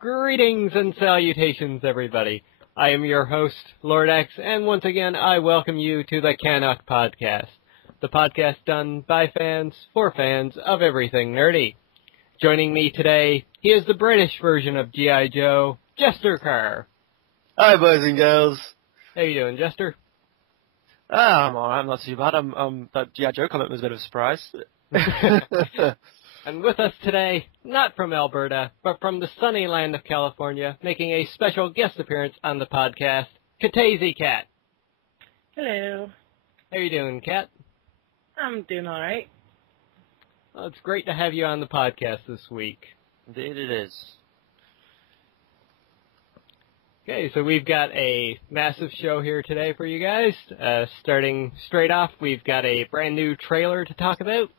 Greetings and salutations, everybody. I am your host, Lord X, and once again, I welcome you to the CanUK podcast, the podcast done by fans for fans of everything nerdy. Joining me today, he is the British version of G.I. Joe, Jester Carr. Hi, boys and girls. How you doing, Jester? I'm alright, I'm not too bad. That G.I. Joe comment was a bit of a surprise. And with us today, not from Alberta, but from the sunny land of California, making a special guest appearance on the podcast, Ctazy Kat. Hello. How you doing, Kat? I'm doing alright. Well, it's great to have you on the podcast this week. Indeed it is. Okay, so we've got a massive show here today for you guys. Starting straight off, we've got a brand new trailer to talk about.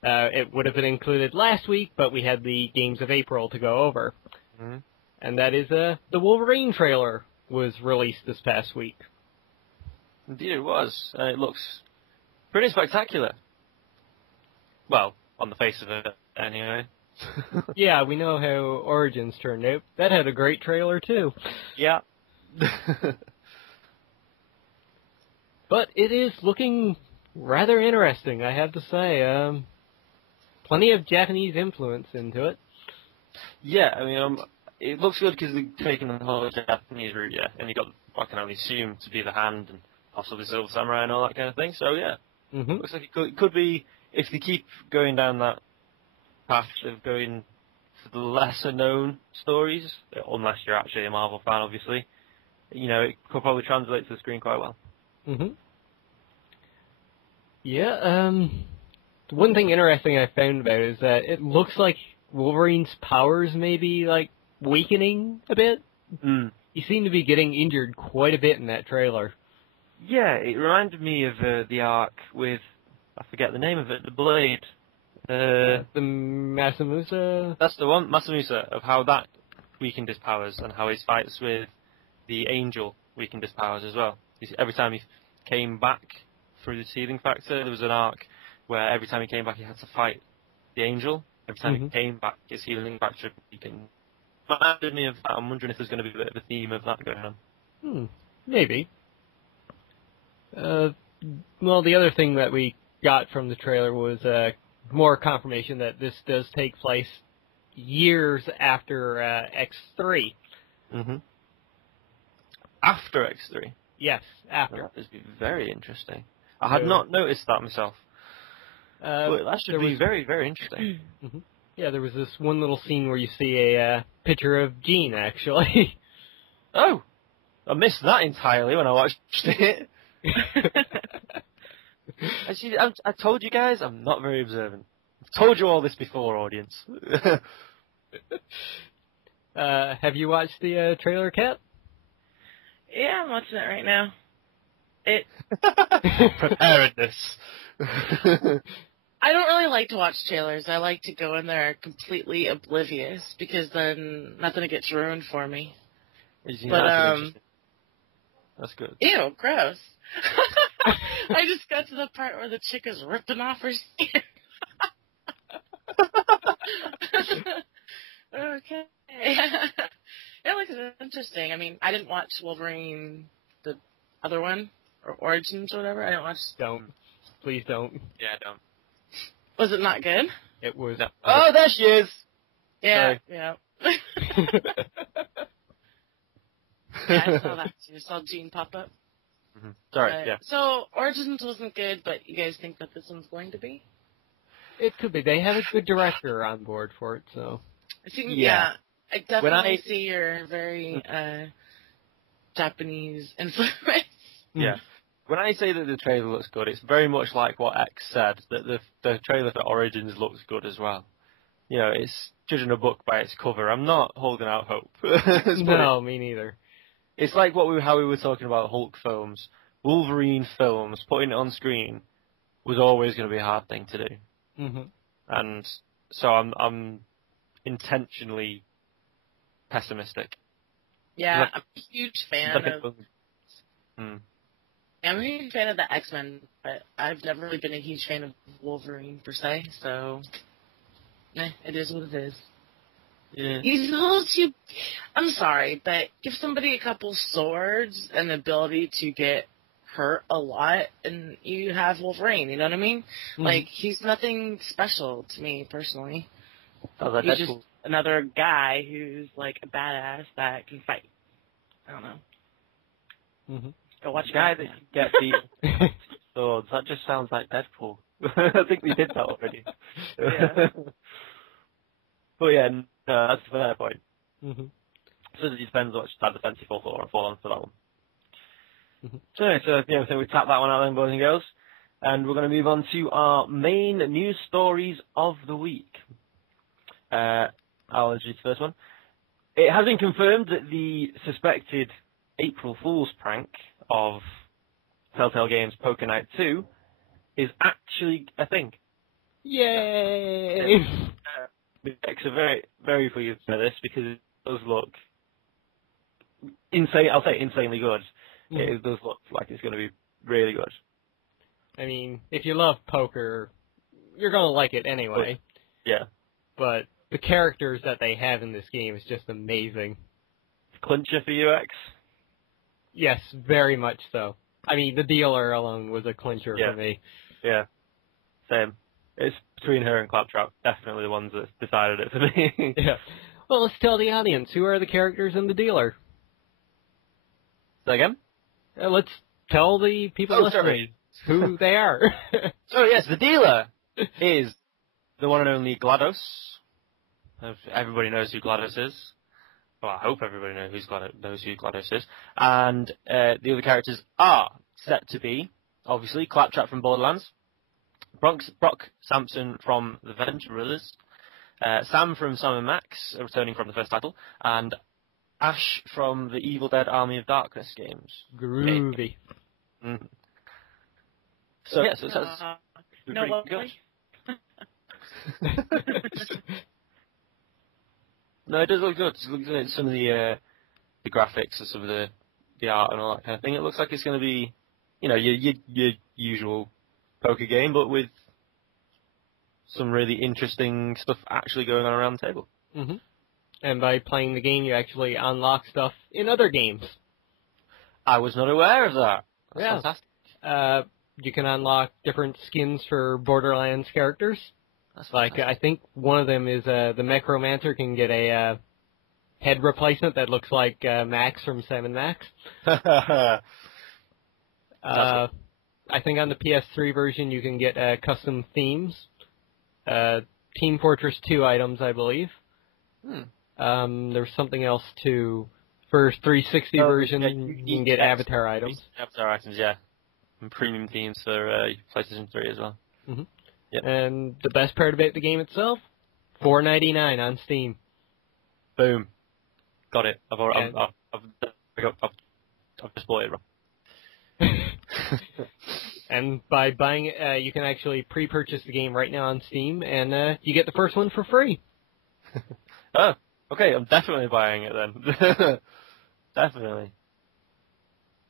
It would have been included last week, but we had the Games of April to go over. Mm-hmm. And that is the Wolverine trailer was released this past week. Indeed it was. It looks pretty spectacular. Well, on the face of it, anyway. Yeah, we know how Origins turned out. That had a great trailer, too. Yeah. But it is looking rather interesting, I have to say. Plenty of Japanese influence into it. Yeah, I mean, it looks good because they're taking the whole Japanese route, yeah. And you got, I can only assume, to be the hand and also the Silver Samurai and all that kind of thing. So, yeah. Mm-hmm. Looks like it could be, if they keep going down that path of going for the lesser-known stories, unless you're actually a Marvel fan, obviously, you know, it could probably translate to the screen quite well. Mm-hmm. Yeah, one thing interesting I found about it is that it looks like Wolverine's powers may be, like, weakening a bit. Mm. He seemed to be getting injured quite a bit in that trailer. Yeah, it reminded me of the arc with, I forget the name of it, the Blade. The Masamusa? That's the one, Masamusa, of how that weakened his powers and how his fights with the Angel weakened his powers as well. Every time he came back through the sealing factor, there was an arc where every time he came back he had to fight the Angel. Every time he came back, his healing factor weakened. Reminded me of that. I'm wondering if there's going to be a bit of a theme of that going on. Maybe. Well, the other thing that we got from the trailer was more confirmation that this does take place years after X3. Mm-hmm. After X3? Yes, after. That would be very interesting. I had not noticed that myself. But that should be very, very interesting. Mm-hmm. Yeah, there was this one little scene where you see a picture of Jean, actually. Oh! I missed that entirely when I watched it. I told you guys, I'm not very observant. I've told you all this before, audience. Have you watched the trailer, Kat? Yeah, I'm watching it right now. Preparedness. I don't really like to watch trailers. I like to go in there completely oblivious because then nothing gets ruined for me. But that's good. Ew, gross. I just got to the part where the chick is ripping off her skin. Okay. It looks interesting. I mean, I didn't watch Wolverine, the other one, or Origins or whatever. I didn't watch. Don't. Please don't. Yeah, don't. Was it not good? It was. Oh, there she is! Yeah, sorry. yeah. Yeah, I saw that. You saw Jean pop up. Mm-hmm. Sorry, yeah. So, Origins wasn't good, but you guys think that this one's going to be? It could be. They have a good director on board for it, so. Yeah. I definitely see your very Japanese influence. Yeah. When I say that the trailer looks good, it's very much like what X said, that the trailer for Origins looks good as well. You know, it's judging a book by its cover. I'm not holding out hope. No, me neither. It's like how we were talking about Hulk films. Wolverine films, putting it on screen, was always going to be a hard thing to do. Mm-hmm. And so I'm intentionally pessimistic. Yeah, I'm a huge fan of... I'm a huge fan of the X-Men, but I've never really been a huge fan of Wolverine, per se, so... it is what it is. Yeah. He's a little too. I'm sorry, but give somebody a couple swords and the ability to get hurt a lot, and you have Wolverine. You know what I mean? Mm-hmm. Like, he's nothing special to me personally. Like He's Deadpool. just another guy who's like a badass that can fight. I don't know. Mm-hmm. Go watch The guy that Batman. can get beat swords. That just sounds like Deadpool. I think we did that already. Yeah. But yeah, no, that's a fair point. Mm-hmm. So it depends what side of the fence you fall on for that one. Mm-hmm. So yeah, so we tap that one out then, boys and girls. And we're going to move on to our main news stories of the week. I'll introduce the first one. It has been confirmed that the suspected April Fool's prank of Telltale Games Poker Night 2 is actually a thing. Yay! The decks are very, very pleased by this because it does look insane. I'll say insanely good. Mm-hmm. It does look like it's going to be really good. I mean, if you love poker, you're gonna like it anyway. Yeah. But the characters that they have in this game is just amazing. Clincher for UX? Yes, very much so. I mean, the dealer alone was a clincher for me. Yeah. Same. It's between her and Claptrap. Definitely the ones that decided it for me. Yeah. Well, let's tell the audience, who are the characters in the dealer? Say again? Let's tell the people listening who they are. So yes, the dealer is the one and only GLaDOS. Everybody knows who GLaDOS is. Well, I hope everybody knows who GLaDOS is. And the other characters are set to be, obviously, Claptrap from Borderlands, Brock Sampson from the Venture Brothers, Sam from Sam & Max, returning from the first title, and Ash from the Evil Dead Army of Darkness games. Groovy. Mm. So, yeah, so that's no, good. No, it does look good. It looks at some of the graphics and some of the art and all that kind of thing. It looks like it's going to be, you know, your usual poker game, but with some really interesting stuff actually going on around the table. Mm-hmm. And by playing the game, you actually unlock stuff in other games. I was not aware of that. That's fantastic. You can unlock different skins for Borderlands characters. That's like, I think one of them is the Necromancer can get a head replacement that looks like Max from Sam & Max. I think on the PS3 version you can get custom themes. Team Fortress 2 items, I believe. There's something else too. For 360 version, you can get avatar items. Avatar items, yeah. And premium themes for PlayStation 3 as well. Mm-hmm. Yep. And the best part about the game itself, $4.99 on Steam. Boom. Got it. I've just bought it wrong. And by buying it, you can actually pre-purchase the game right now on Steam, and you get the first one for free. Oh, okay. I'm definitely buying it then. Definitely.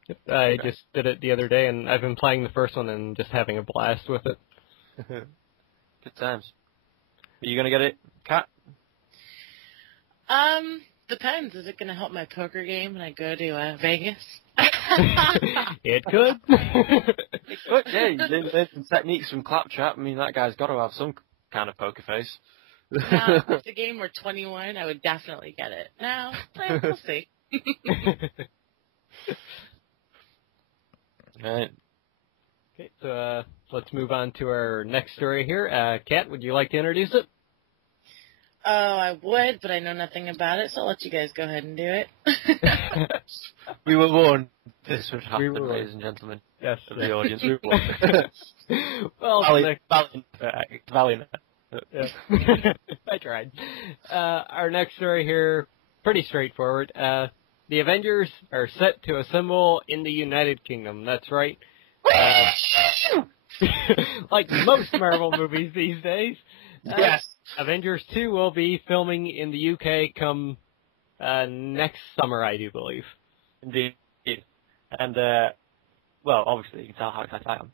Yep, I just did it the other day, and I've been playing the first one and just having a blast with it. Good times. Are you gonna get it, Kat? Depends. Is it gonna help my poker game when I go to Vegas? It could. It could, yeah. You learn some techniques from Claptrap. I mean, that guy's got to have some kind of poker face. Now, if the game were 21, I would definitely get it. Now, we'll see. Right. Okay, so let's move on to our next story here. Kat, would you like to introduce it? Oh, I would, but I know nothing about it, so I'll let you guys go ahead and do it. We were warned this would happen, ladies and gentlemen. Yes. The audience. We were warned. Well, Valiant. Yeah. I tried. Our next story here, pretty straightforward. The Avengers are set to assemble in the United Kingdom. That's right. Like most Marvel movies these days. Yes. Avengers 2 will be filming in the UK come next summer, I do believe. Indeed. And, well, obviously, you can tell how excited I am.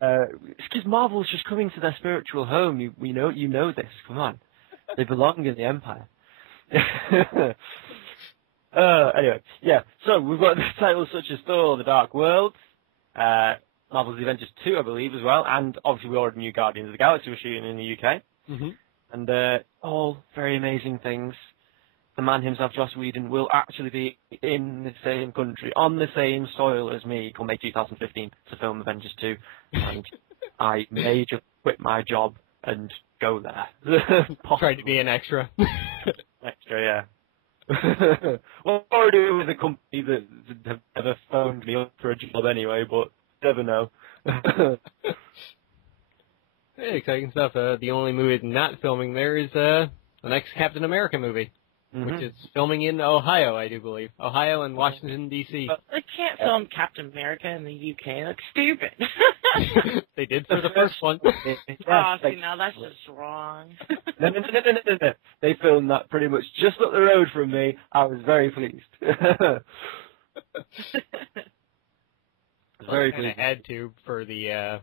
It's because Marvel's just coming to their spiritual home. You know this. Come on. They belong in the Empire. Anyway, yeah. So we've got titles such as Thor: The Dark World, Marvel's Avengers 2, I believe, as well, and obviously we already knew Guardians of the Galaxy was shooting in the UK, and all very amazing things. The man himself, Joss Whedon, will actually be in the same country, on the same soil as me, come May 2015 to film Avengers 2, and I may just quit my job and go there. Try to be an extra. Extra, yeah. What do I do with a company that have never phoned me up for a job anyway, but never know. Hey, exciting stuff. The only movie not filming there is the next Captain America movie, which is filming in Ohio, I do believe. Ohio and Washington, D.C. They can't film Captain America in the UK. That's stupid. They did for the first one. See, now that's just wrong. No. They filmed that pretty much just up the road from me. I was very pleased. Very pleased. Had to for the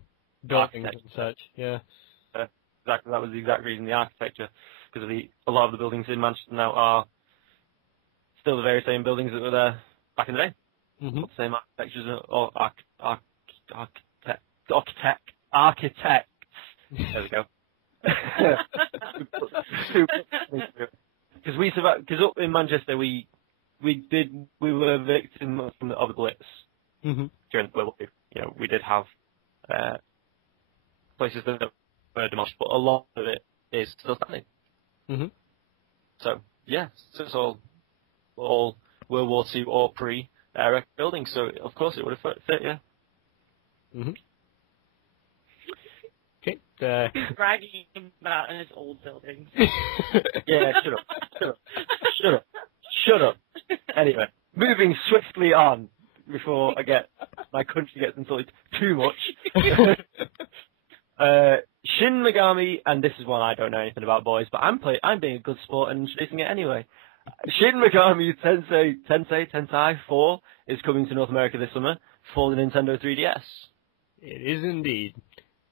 buildings and such. Yeah. Exactly. That was the exact reason. The architecture, because a lot of the buildings in Manchester now are still the very same buildings that were there back in the day. Same architectures or architects. There we go. Because up in Manchester we were victims of the Blitz during the World War. You know, we did have places that were demolished, but a lot of it is still standing. So yeah, so it's all World War II or pre-era buildings. So of course it would have fit, yeah. Okay. He's bragging about his old buildings. Yeah, shut up. Anyway, moving swiftly on before my country gets insulted too much. Shin Megami, and this is one I don't know anything about, boys, but I'm being a good sport and introducing it anyway. Shin Megami Tensei 4 is coming to North America this summer for the Nintendo 3DS. It is indeed.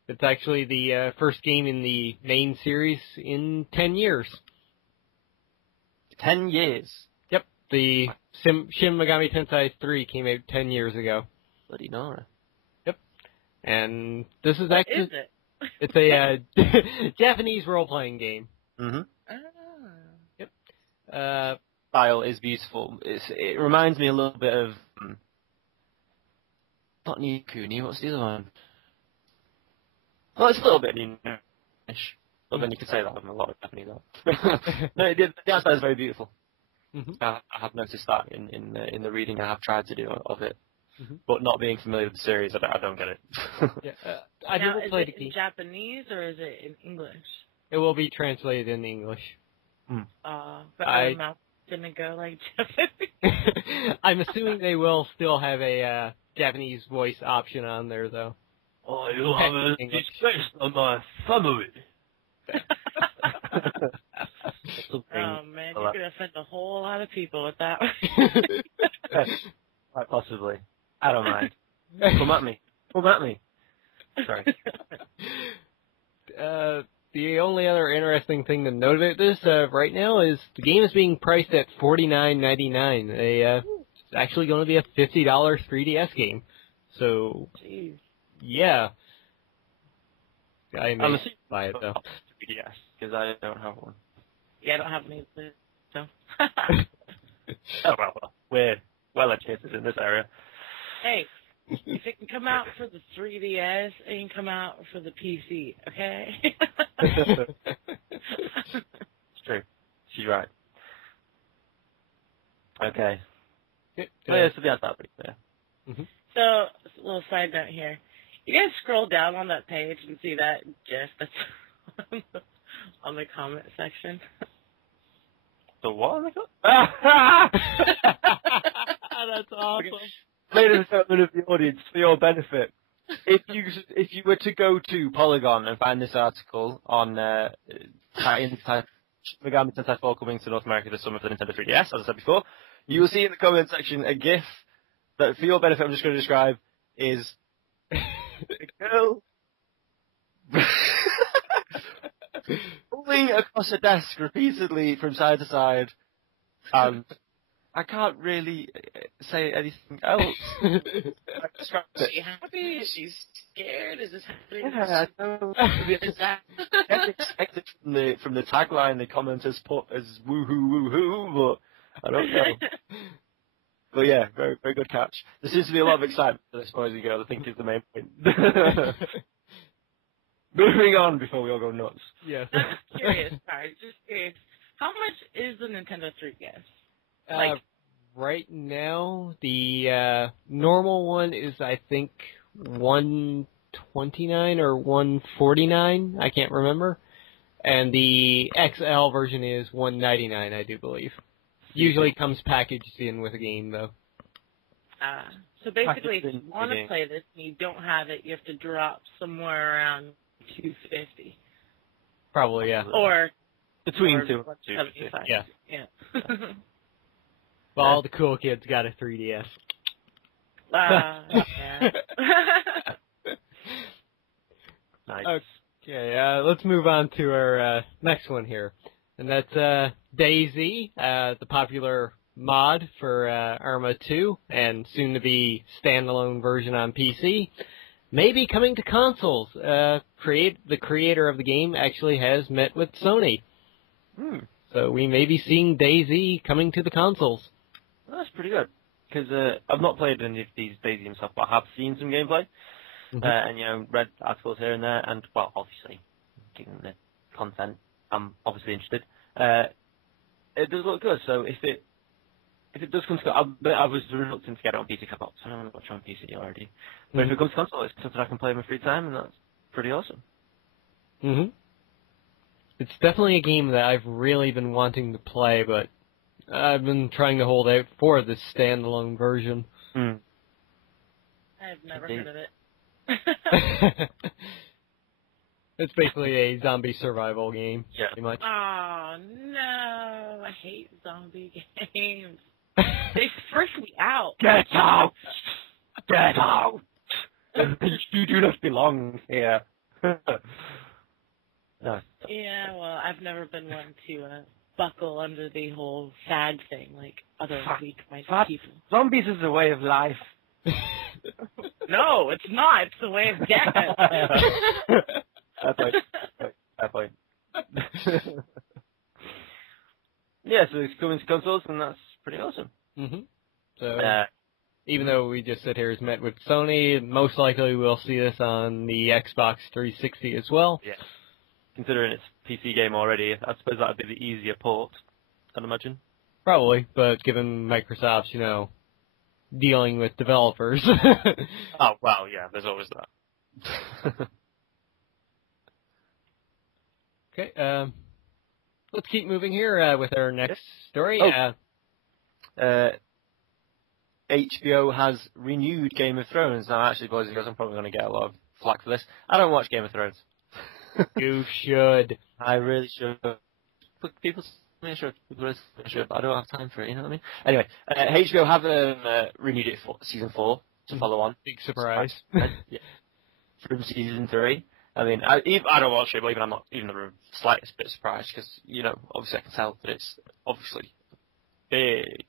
It's actually the first game in the main series in 10 years. 10 years? Yep. The Shin Megami Tensei 3 came out 10 years ago. Bloody Nora. Yep. And this is actually... Is it? It's a Japanese role-playing game. Yep. Style is beautiful. It reminds me a little bit of... not Ni Kuni, what's the other one? Well, it's a little bit Ni-ish. Well, then you could say that of a lot of Japanese art. No, the art style is very beautiful. I have noticed that in the reading I have tried to do of it. But not being familiar with the series, I don't get it. Yeah, I never played it it in Japanese or is it in English? It will be translated in English. But I'm not gonna go like Japanese. I'm assuming they will still have a Japanese voice option on there, though. Oh, you have a disgrace on my family. Oh man, you're gonna offend a whole lot of people with that. Quite possibly. I don't mind. Come at me. Sorry. The only other interesting thing to note about this right now is the game is being priced at $49.99. It's actually going to be a $50 3DS game. So, jeez. Yeah. I may buy it, though. 3DS, because I don't have one. Yeah, I don't have any, so. Oh, well, we're well-educated in this area. Hey, if it can come out for the 3DS, it can come out for the PC, okay? It's true. She's right. Okay. So that's that pretty clear. So, a little side note here. You guys scroll down on that page and see that GIF that's on the comment section. The what? That's awesome. Ladies and gentlemen of the audience, for your benefit, if you were to go to Polygon and find this article on Megami Tensei 4 coming to North America this summer for the Nintendo 3DS, as I said before, you will see in the comment section a GIF that, for your benefit, I'm just going to describe is a girl. fling across a desk repeatedly from side to side, and I can't really say anything else. Is she happy? Is she scared? Is this happening? Yeah, I know. I expected from the tagline the commenters put as woohoo woohoo, but I don't know. But yeah, very very good catch. There seems to be a lot of excitement for this boys and girls, I think is the main point. Moving on before we all go nuts. Yes. I'm just curious, sorry, just curious. How much is the Nintendo 3DS? Right now, the normal one is, I think, $129 or $149. I can't remember. And the XL version is $199, I do believe. Usually comes packaged in with a game, though. So basically, if you want to play this and you don't have it, you have to drop somewhere around $250. Probably, yeah. Or between $275. Yeah. Yeah. Well, all the cool kids got a 3DS. Yeah. Nice. Okay, let's move on to our next one here. And that's Daisy, the popular mod for Arma 2, and soon-to-be standalone version on PC. Maybe coming to consoles. The creator of the game actually has met with Sony. So we may be seeing Daisy coming to the consoles. Well, that's pretty good, because I've not played any of these Daisy and stuff, but I have seen some gameplay, and read articles here and there, and well, obviously, given the content, I'm obviously interested. It does look good, so if it does come to, I was reluctant to get it on PC, because I don't watch on PC already. But if it comes to console, it's something I can play in my free time, and that's pretty awesome. It's definitely a game that I've really been wanting to play, but I've been trying to hold out for this standalone version. I've never heard of it. It's basically a zombie survival game, pretty much. Oh, no. I hate zombie games. They freak me out. Get out! Get out! You do not belong here. No. Yeah, well, I've never been one to buckle under the whole fad thing like other weak-minded people. Zombies is a way of life. No, it's not. It's the way of death. Fair point. Yeah, so it's coming to consoles, and that's pretty awesome. So, even though we just said here is met with Sony, most likely we'll see this on the Xbox 360 as well. Yeah. Considering it's a PC game already, I suppose that would be the easier port, I'd imagine. Probably, but given Microsoft's, dealing with developers. Oh, well, yeah, there's always that. Okay, let's keep moving here with our next story. HBO has renewed Game of Thrones. Now, actually, boys and girls, I'm probably going to get a lot of flack for this. I don't watch Game of Thrones. You should. I really should. But people say I should. But I don't have time for it, you know what I mean? Anyway, HBO have renewed it for Season 4 to follow on. Big surprise. Yeah. From Season 3. I mean, I don't watch it, but I'm not even the slightest bit surprised, because, obviously I can tell that it's obviously big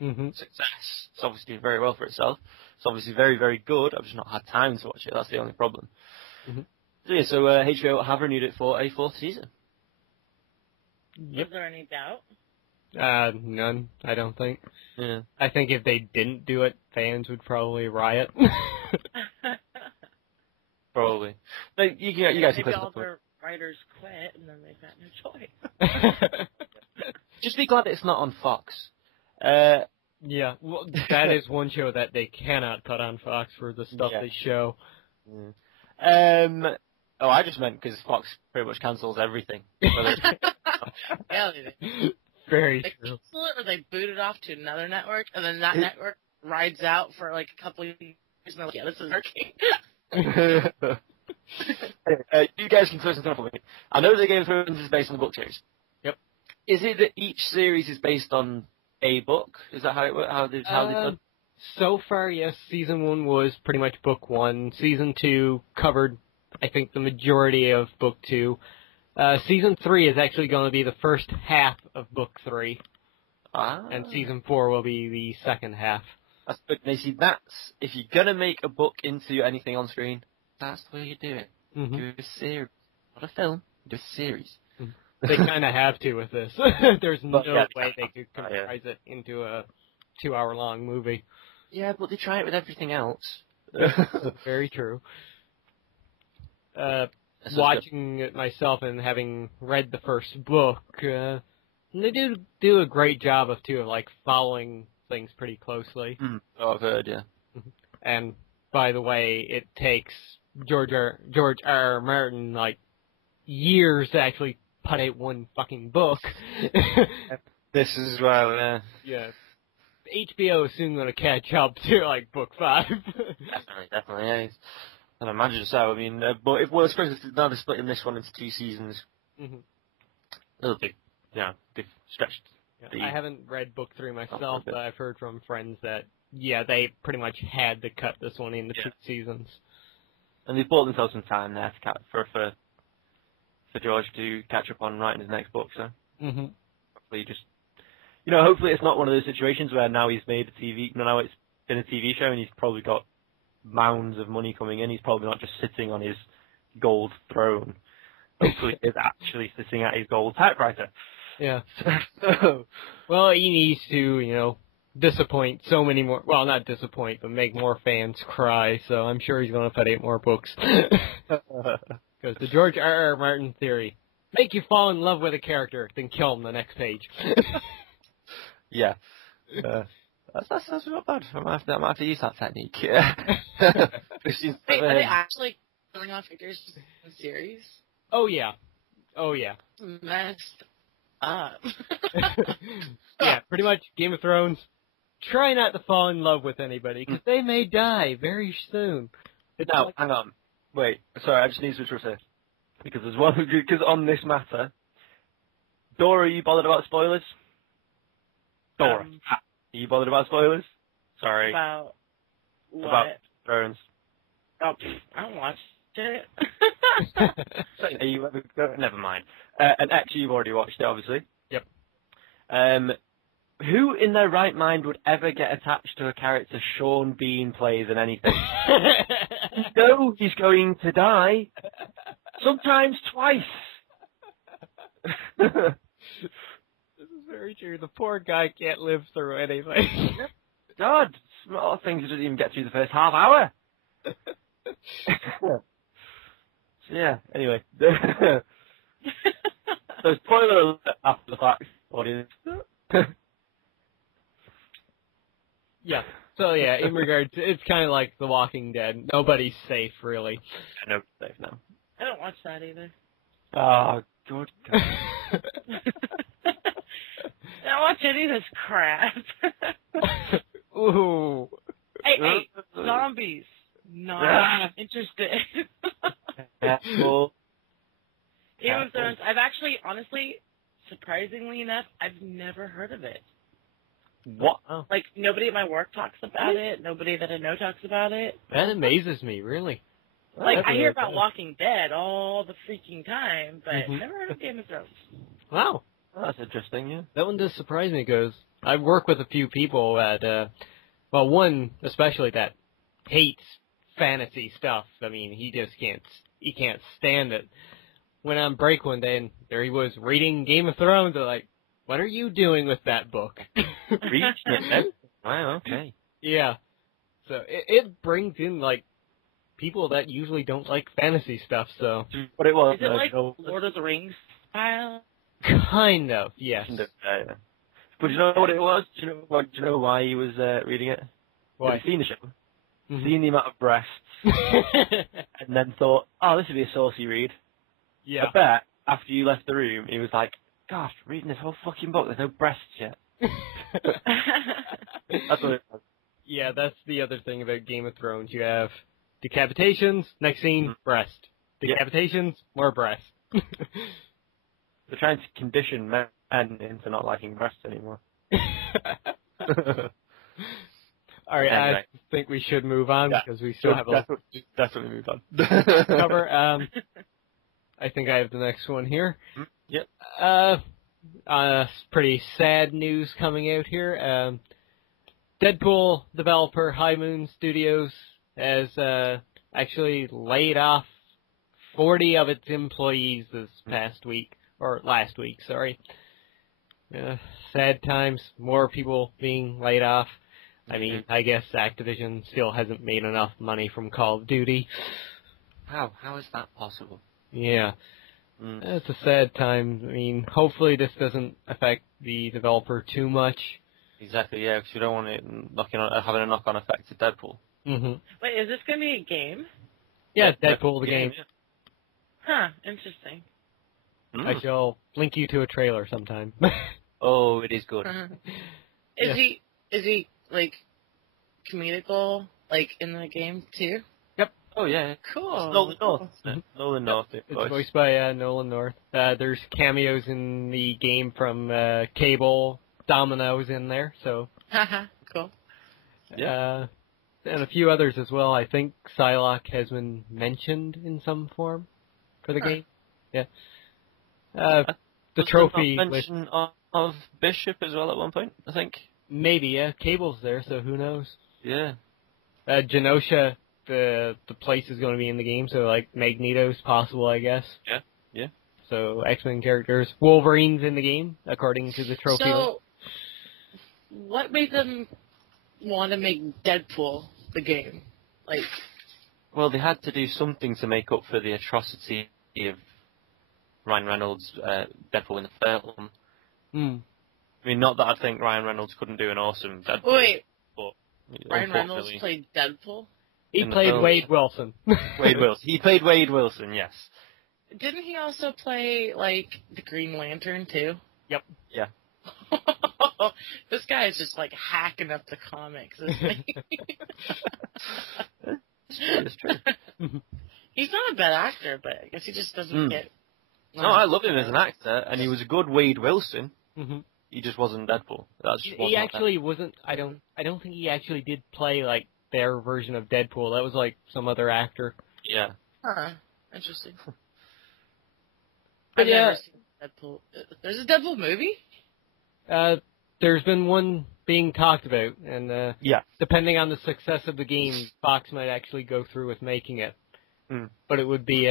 success. It's obviously doing very well for itself. It's obviously very, very good. I've just not had time to watch it. That's the only problem. So yeah, HBO have renewed it for a 4th season. Yep. Is there any doubt? None, I don't think. Yeah. I think if they didn't do it, fans would probably riot. Probably. But you guys can maybe all their writers quit, and then they've got no choice. Just be glad it's not on Fox. Yeah, well, that is one show that they cannot put on Fox for the stuff they show. Oh, I just meant because Fox pretty much cancels everything. Yeah, Very they true. cancel it, or they boot it off to another network, and then that network rides out for like a couple of years, and they're like, yeah, this is working. You guys can first and for me. I know the Game of Thrones is based on the book series. Yep. Is it that each series is based on a book? Is that how it works? How they've done? So far, yes. Season 1 was pretty much book 1. Season 2 covered, I think, the majority of book 2. Season 3 is actually going to be the first half of Book 3. And Season 4 will be the second half. That's good. Now, see, that's, if you're going to make a book into anything on screen, that's the way you do it. Mm-hmm. Do a series. Not a film, do a series. They kind of have to with this. There's no way they could comprise it into a 2-hour-long movie. Yeah, but they try it with everything else. Very true. Watching it myself and having read the first book, they do a great job of following things pretty closely. Oh, I've heard, yeah. And by the way, it takes George R. Martin years to actually put out one fucking book. This as well, yeah. Yeah. HBO is soon going to catch up to Book 5. Definitely, yeah. I'd imagine so. I mean, but I suppose now they're splitting this one into 2 seasons. Mm-hmm. They've stretched. I haven't read Book 3 myself, but I've heard from friends that they pretty much had to cut this one into 2 seasons. And they've bought themselves some time there for George to catch up on writing his next book. So hopefully, hopefully it's not one of those situations where now he's made a TV. Now it's been a TV show and he's probably got mounds of money coming in. He's probably not just sitting on his gold throne. Hopefully, he's actually sitting at his gold typewriter. Yeah. Well, he needs to, disappoint so many more. Well, not disappoint, but make more fans cry. So I'm sure he's going to put out more books. Because the George R. R. Martin theory: make you fall in love with a character, then kill him the next page. Yeah. That's not bad. I might have to use that technique. Wait, are they actually killing off figures in the series? Oh yeah. Messed up. Yeah, pretty much Game of Thrones. Try not to fall in love with anybody, because they may die very soon. Now, hang on. Wait, sorry, I just need to switch for a sec. Because there's one, because on this matter, Dora, are you bothered about spoilers? Dora, are you bothered about spoilers? Sorry. About what? About Thrones. Oh, I don't watch it. Are you ever never mind. And actually, you've already watched it, obviously. Yep. Who in their right mind would ever get attached to a character Sean Bean plays in anything? You know he's going to die. Sometimes twice. This is very true. The poor guy can't live through anything. God, small things doesn't even get through the first half hour. So yeah, anyway. So spoiler alert after the fact, audience. Yeah. So yeah, in regards to, it's kind of like The Walking Dead. Nobody's safe, really. Nobody's safe now. I don't watch that either. Oh, good God. I don't watch any of this crap. Ooh. Hey, zombies. Not interested. Careful. Game of Thrones, I've actually, honestly, surprisingly enough, I've never heard of it. What? Like, nobody at my work talks about it. Nobody that I know talks about it. That amazes me, really. Like, I hear about Walking Dead all the freaking time, but never heard of Game of Thrones. Wow. Oh, that's interesting, yeah. That one does surprise me, because I work with a few people that, one especially that hates fantasy stuff. I mean, he can't stand it. Went on break one day, and there he was reading Game of Thrones. They're like, what are you doing with that book? Reading it? Wow, okay. Yeah. So it brings in, people that usually don't like fantasy stuff, so. What it was. Is it like Lord of the Rings style? Kind of, yes. Yeah. But do you know what it was? Do you know why he was reading it? Why? Have you seen the show? Seen the amount of breasts, and then thought, oh, this would be a saucy read. Yeah. I bet after you left the room, he was like, gosh, reading this whole fucking book, there's no breasts yet. That's what it was. Yeah, that's the other thing about Game of Thrones. You have decapitations, next scene, breast. Decapitations, more breast. They're trying to condition men into not liking breasts anymore. All right, anyway. I think we should move on because we still have a definitely move on. cover. I think I have the next one here. Yep. Pretty sad news coming out here. Deadpool developer High Moon Studios has actually laid off 40 of its employees this past week, or last week, sorry. Sad times, more people being laid off. I mean, I guess Activision still hasn't made enough money from Call of Duty. How is that possible? Yeah. It's a sad time. I mean, hopefully this doesn't affect the developer too much. Exactly, yeah, because you don't want it having a knock-on effect to Deadpool. Mm-hmm. Wait, is this going to be a game? Yeah, Deadpool the game. Yeah. Huh, interesting. I shall link you to a trailer sometime. Oh, it is good. Is he, like, comedical, like, in the game, too? Yep. Oh, yeah. Cool. Nolan North. Nolan North. It's voiced by Nolan North. There's cameos in the game from Cable, Domino's in there, so... Cool. Yeah. And a few others as well. I think Psylocke has been mentioned in some form for the game. Yeah. The trophy mention of Bishop as well at one point, I think. Maybe, yeah. Cable's there, so who knows? Yeah. Genosha, the place is going to be in the game, so like Magneto's possible, I guess. Yeah. So X-Men characters. Wolverine's in the game, according to the trophy. So, what made them want to make Deadpool the game? Like, well, they had to do something to make up for the atrocity of Ryan Reynolds' Deadpool in the film. I mean, not that I think Ryan Reynolds couldn't do an awesome Deadpool. Wait, but Ryan Reynolds played Deadpool? He played Wade Wilson. Wade Wilson. He played Wade Wilson, yes. Didn't he also play, like, the Green Lantern, too? Yep. Yeah. This guy is just, like, hacking up the comics, isn't he? It's true. He's not a bad actor, but I guess he just doesn't get... No, I love him as an actor, and he was a good Wade Wilson. Mm-hmm. He just wasn't Deadpool. He actually wasn't. I don't think he actually did play like their version of Deadpool. That was like some other actor. Yeah. Huh. Interesting. But I've never seen Deadpool. There's a Deadpool movie? There's been one being talked about, and depending on the success of the game, Fox might actually go through with making it. But it would be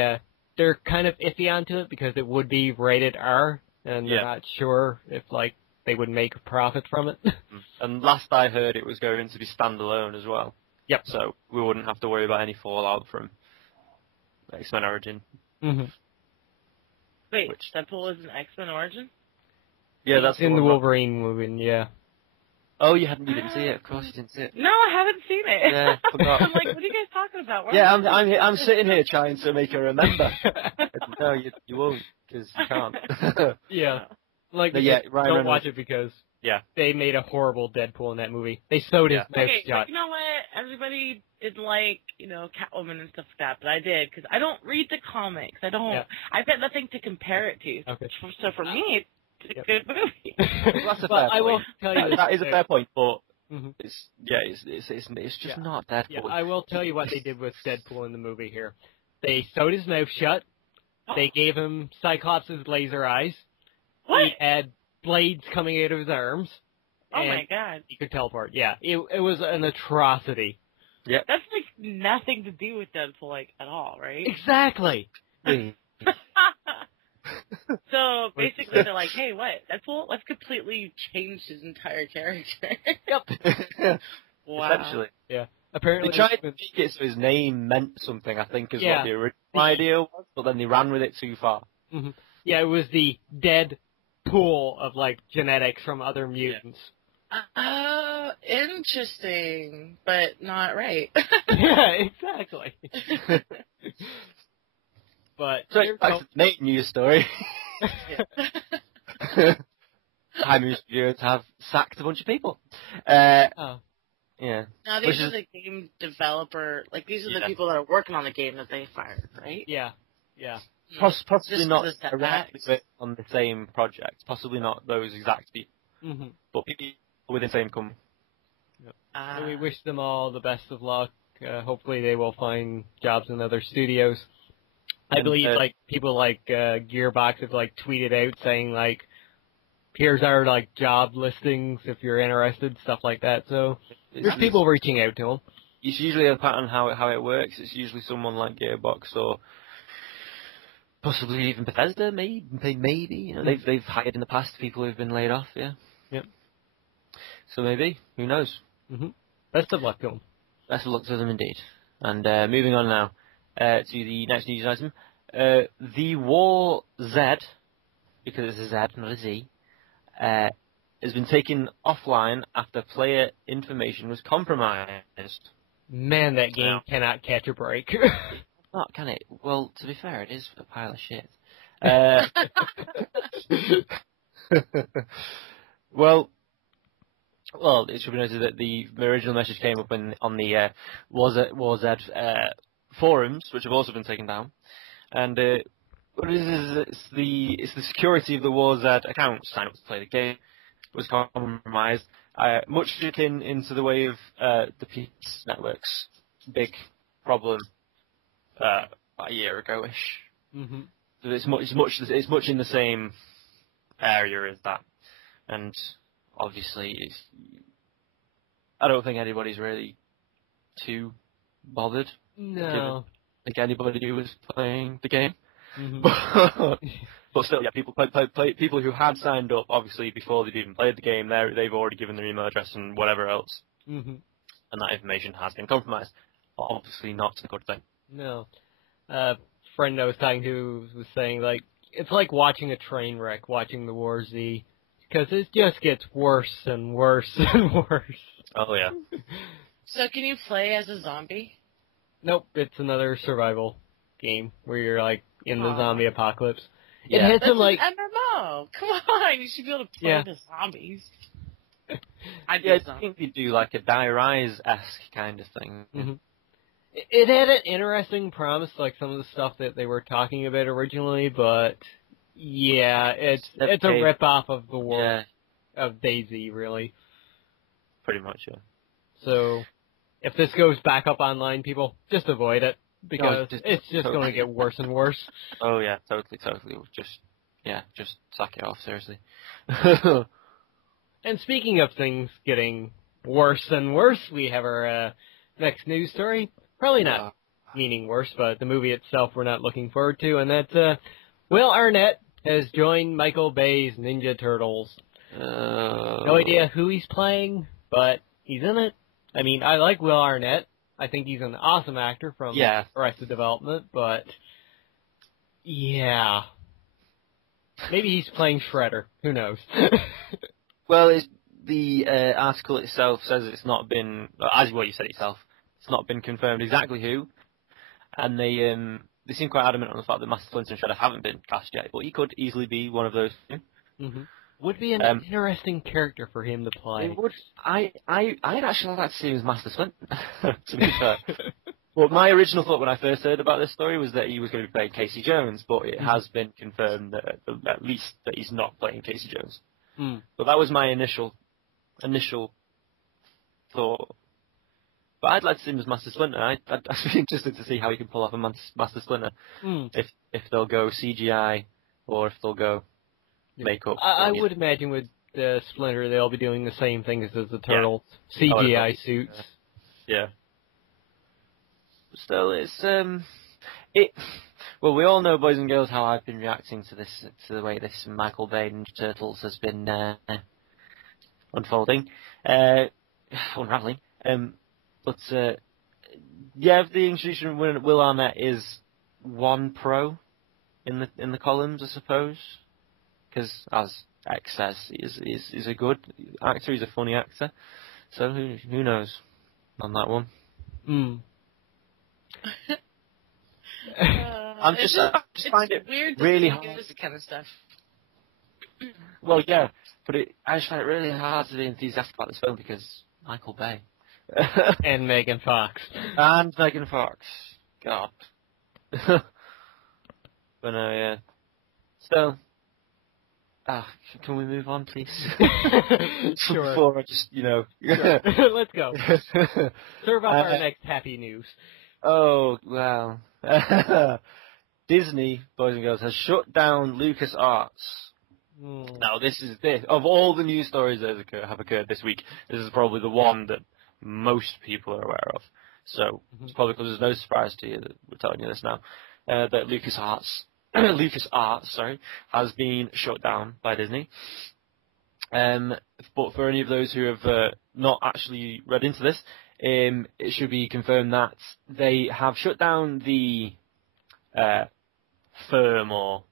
they're kind of iffy onto it because it would be rated R, and they're not sure if like they would make a profit from it. And last I heard, it was going to be standalone as well. Yep. So we wouldn't have to worry about any fallout from X-Men Origin. Mm-hmm. Wait, Deadpool is an X-Men Origin? Yeah, that's in the Wolverine movie. Yeah. Oh, you didn't see it. Of course, you didn't see it. No, I haven't seen it. Yeah, forgot. I'm like, what are you guys talking about? I'm sitting here trying to make her remember. No, you won't, because you can't. Yeah. Like, Ryan don't watch it because they made a horrible Deadpool in that movie. They sewed his mouth shut. But you know what? Everybody didn't like, Catwoman and stuff like that, but I did, because I don't read the comics. I've got nothing to compare it to. Okay. So for me, it's a good movie. That's a fair point. I will tell you that is a fair point, but it's just not Deadpool. Yeah, I will tell you what they did with Deadpool in the movie here. They sewed his mouth shut. They gave him Cyclops' laser eyes. What? He had blades coming out of his arms. Oh my god. He could teleport. Yeah, it was an atrocity. Yeah. That's like nothing to do with Deadpool, like, at all, right? Exactly. So basically, they're like, "Hey, what? Deadpool? Let's completely change his entire character." Yep. Wow. Essentially. Yeah. Apparently, they tried to make it so his name meant something, I think, is what the original idea was, but then they ran with it too far. Mm-hmm. Yeah, it was the dead pool of, like, genetics from other mutants. Interesting, but not right. Yeah, exactly. But so back to the main news story. High Moon Studios have sacked a bunch of people. Yeah. Now these are the game developer, like these are the people that are working on the game that they fired, right? Yeah. Yeah. Possibly not directly on the same project. Possibly not those exact people. Mm-hmm. But people within the same company. Yep. So we wish them all the best of luck. Hopefully they will find jobs in other studios. I believe like people like Gearbox have like tweeted out saying like, here's our like job listings if you're interested, stuff like that. So there's people reaching out to them. It's usually a pattern how it works. It's usually someone like Gearbox or possibly even Bethesda, maybe. You know, they've hired in the past people who've been laid off. Yeah. Yep. So maybe, who knows? Best of luck to them. Best of luck to them indeed. And moving on now to the next news item. The War Z, because it's a Z, not a Z, has been taken offline after player information was compromised. Man, that game cannot catch a break. Not, can it? Well, to be fair, it is a pile of shit. Well, it should be noted that the original message came up on the War Z forums, which have also been taken down. And what it is it's the security of the War Z account sign up to play the game was compromised, much akin into the way of the Peace Network's big problem about a year ago-ish. So it's much in the same area as that, and obviously I don't think anybody's really too bothered. No. I think anybody who was playing the game. But still, yeah, people who had signed up, obviously, before they'd even played the game, they've already given their email address and whatever else. And that information has been compromised. Obviously not a good thing. No. A friend I was talking to was saying, like, it's like watching a train wreck, watching the War Z, because it just gets worse and worse and worse. Oh, yeah. So can you play as a zombie? Nope, it's another survival game where you're, like, in the zombie apocalypse. Yeah. It hits him like... an MMO! Come on, you should be able to play the zombies. I think they do, like, a Die Rise-esque kind of thing. It had an interesting promise, like some of the stuff that they were talking about originally, but yeah, it's a rip-off of the world of DayZ, really. Pretty much, yeah. So, if this goes back up online, people, just avoid it, because it's just going to get worse and worse. Oh yeah, totally. Just suck it off, seriously. And speaking of things getting worse and worse, we have our next news story. Probably not meaning worse, but the movie itself we're not looking forward to, and that's Will Arnett has joined Michael Bay's Ninja Turtles. No idea who he's playing, but he's in it. I mean, I like Will Arnett. I think he's an awesome actor from Arrested Development, but yeah. Maybe he's playing Shredder. Who knows? Well, the article itself says it's not been, as what you said yourself, it's not been confirmed exactly who, and they seem quite adamant on the fact that Master Splinter and Shredder haven't been cast yet, but he could easily be one of those two. Would be an interesting character for him to play. It would. I'd actually like to see him as Master Splinter, to be fair. Well, my original thought when I first heard about this story was that he was going to be playing Casey Jones, but it has been confirmed that at least that he's not playing Casey Jones. But that was my initial thought. But I'd like to see him as Master Splinter. I'd be interested to see how he can pull off a Master Splinter. If they'll go CGI or if they'll go makeup. I would imagine with Splinter they'll be doing the same thing as the Turtle CGI suits. Yeah. But still, it's well, we all know, boys and girls, how I've been reacting to the way this Michael Bay Ninja Turtles has been unfolding, unraveling. But yeah, the introduction of Will Arnett is one pro in the columns, I suppose, because as X says, he's a good actor. He's a funny actor. So who knows on that one? I just find it weird really to hard. this kind of stuff. Well, yeah, but I just find it really hard to be enthusiastic about this film because Michael Bay and Megan Fox. God. But no, yeah. So, can we move on, please? Sure. Before I just, Sure. Let's go. Serve up our next happy news. Oh, well. Disney, boys and girls, has shut down LucasArts. Now, this. Of all the news stories that have occurred this week, this is probably the one that most people are aware of. So, it's probably because there's no surprise to you that we're telling you this now, that LucasArts, has been shut down by Disney. But for any of those who have not actually read into this, it should be confirmed that they have shut down the firm or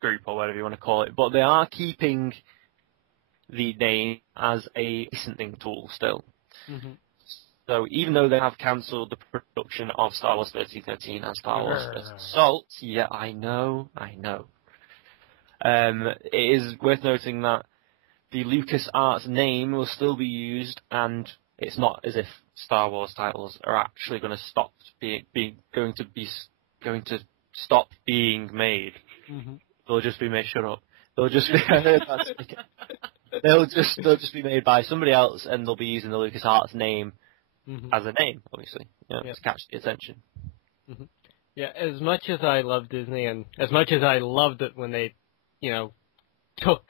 group or whatever you want to call it, but they are keeping the name as a licensing tool still. So even though they have cancelled the production of Star Wars 1313 and Star Wars Assault, yeah, I know. It is worth noting that the LucasArts name will still be used, and it's not as if Star Wars titles are actually going to stop stop being made. They'll just be made. Shut up. They'll just be. They'll just be made by somebody else, and they'll be using the LucasArts name as a name, obviously, to catch the attention. Yeah, as much as I love Disney, and as much as I loved it when they, took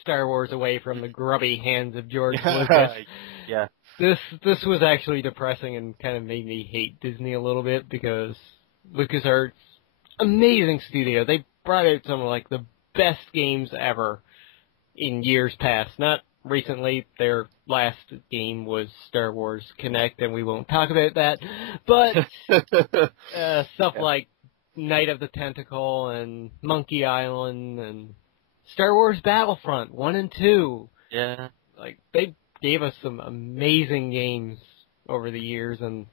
Star Wars away from the grubby hands of George Lucas. This was actually depressing and kind of made me hate Disney a little bit, because LucasArts, amazing studio. They brought out some of like the best games ever in years past. Not recently. Their last game was Star Wars Connect, and we won't talk about that. But stuff like Night of the Tentacle and Monkey Island and Star Wars Battlefront 1 and 2. Yeah. Like, they gave us some amazing games over the years, and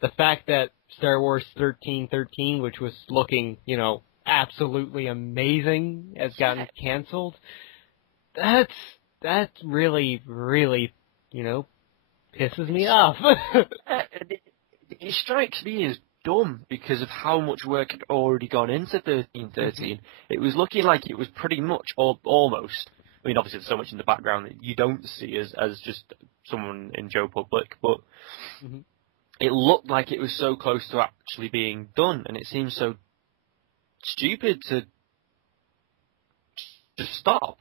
the fact that Star Wars 1313, which was looking, absolutely amazing, has gotten canceled, that's really, really, pisses me off. It strikes me as dumb because of how much work had already gone into 1313. It was looking like it was pretty much, or almost, I mean, obviously there's so much in the background that you don't see as just someone in Joe Public, but it looked like it was so close to actually being done, and it seems so stupid to just stop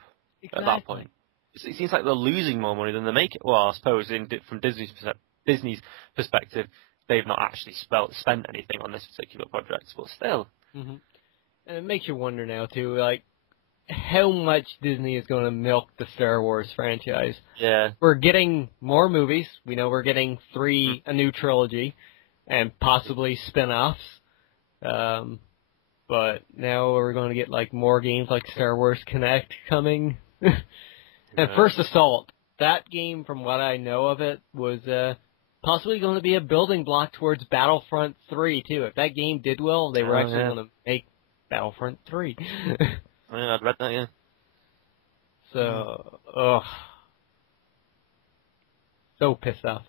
at that point. It seems like they're losing more money than they're making. Well, I suppose from Disney's perspective, they've not actually spent anything on this particular project, but still. And it makes you wonder now, too, like, how much Disney is going to milk the Star Wars franchise. Yeah. We're getting more movies. We know we're getting a new trilogy, and possibly spin-offs. But now we're going to get, like, more games like Star Wars Connect coming. And First Assault, that game, from what I know of it, was possibly going to be a building block towards Battlefront 3, too. If that game did well, they were actually going to make Battlefront 3. I'd read that, yeah. So, so pissed off.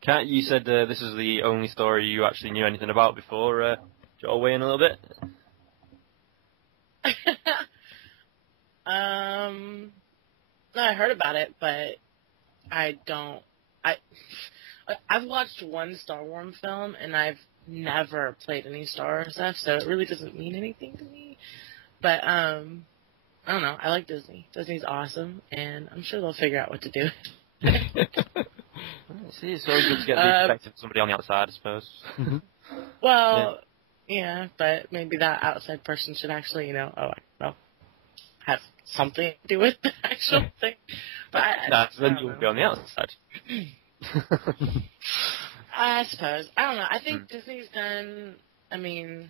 Kat, you said this is the only story you actually knew anything about before. Do you want to weigh in a little bit? No, I heard about it, but I don't. I've watched one Star Wars film, and I've never played any Star Wars stuff, so it really doesn't mean anything to me. But I don't know. I like Disney. Disney's awesome, and I'm sure they'll figure out what to do. See, it's always good to get the perspective of somebody on the outside, I suppose. Well, yeah, but maybe that outside person should actually, have something to do with the actual thing. But That's when you'll be on the outside. I suppose. I don't know. I think Disney's done, I don't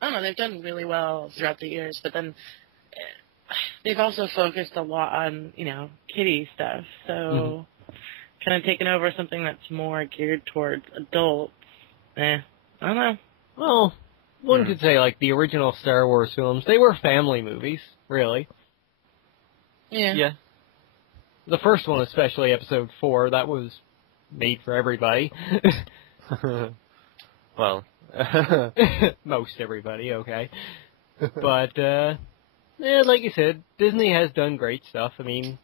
know, they've done really well throughout the years, but then they've also focused a lot on, kiddie stuff. So kind of taking over something that's more geared towards adults. I don't know. Well, one could say, like, the original Star Wars films, they were family movies, really. Yeah. The first one, especially Episode 4, that was made for everybody. Well, most everybody, okay. But, like you said, Disney has done great stuff. I mean,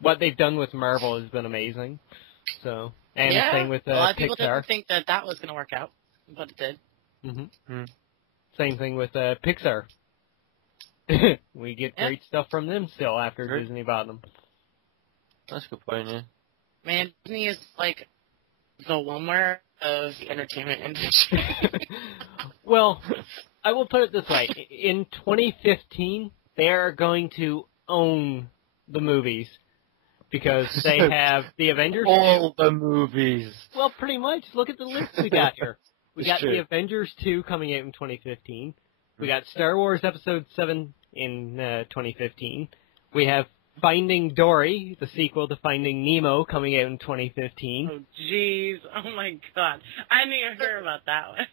what they've done with Marvel has been amazing. So, and same with a lot of Pixar. people didn't think that was going to work out. but it did. Same thing with Pixar. We get great stuff from them still after Disney bought them. That's a good point, yeah. Man, Disney is like the Walmart of the entertainment industry. Well, I will put it this way. In 2015, they are going to own the movies because they have the Avengers. All the movies. Well, pretty much. Look at the list we got here. We got true. the Avengers 2 coming out in 2015. We got Star Wars Episode 7 in 2015. We have Finding Dory, the sequel to Finding Nemo, coming out in 2015. Oh, jeez. Oh, my God. I didn't even hear about that one.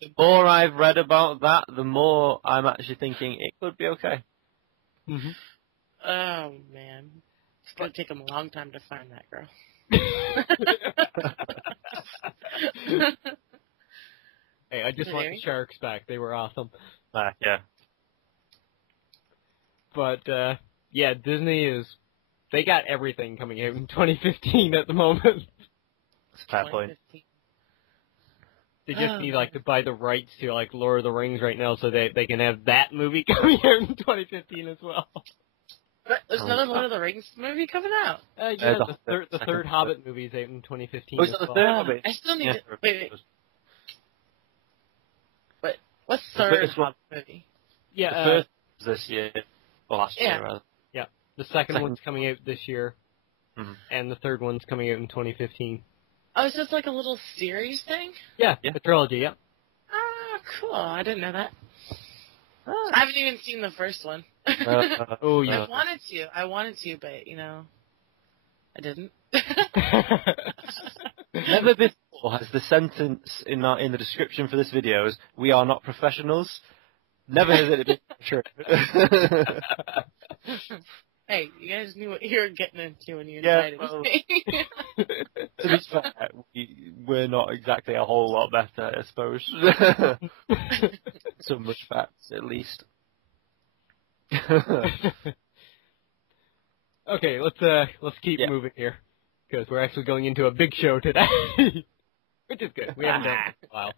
The more I've read about that, the more I'm actually thinking it could be okay. Oh, man. It's going to take them a long time to find that girl. Hey, I just want the sharks back. They were awesome. Yeah. But, yeah, Disney they got everything coming out in 2015 at the moment. That's a fair point. They just need, to buy the rights to, Lord of the Rings right now so they can have that movie coming out in 2015 as well. But there's another Lord of the Rings movie coming out. Yeah, the third Hobbit movie is out in 2015 as well. I still need to... Wait. What's third Hobbit movie? Yeah, the first this year. Or last year, rather. Yeah. The second one's coming out this year. And the third one's coming out in 2015. Oh, is this like a little series thing? Yeah, a trilogy, yeah. Ah, cool. I didn't know that. I haven't even seen the first one. Oh, yeah. I wanted to, but, I didn't. Never before has the sentence in the description for this video is, "We are not professionals." Never has it been true. Hey, you guys knew what you were getting into when you invited me. To be fair, we're not exactly a whole lot better, I suppose. So much facts, at least. Okay, let's keep moving here because we're actually going into a big show today, which is good. We haven't done it in a while.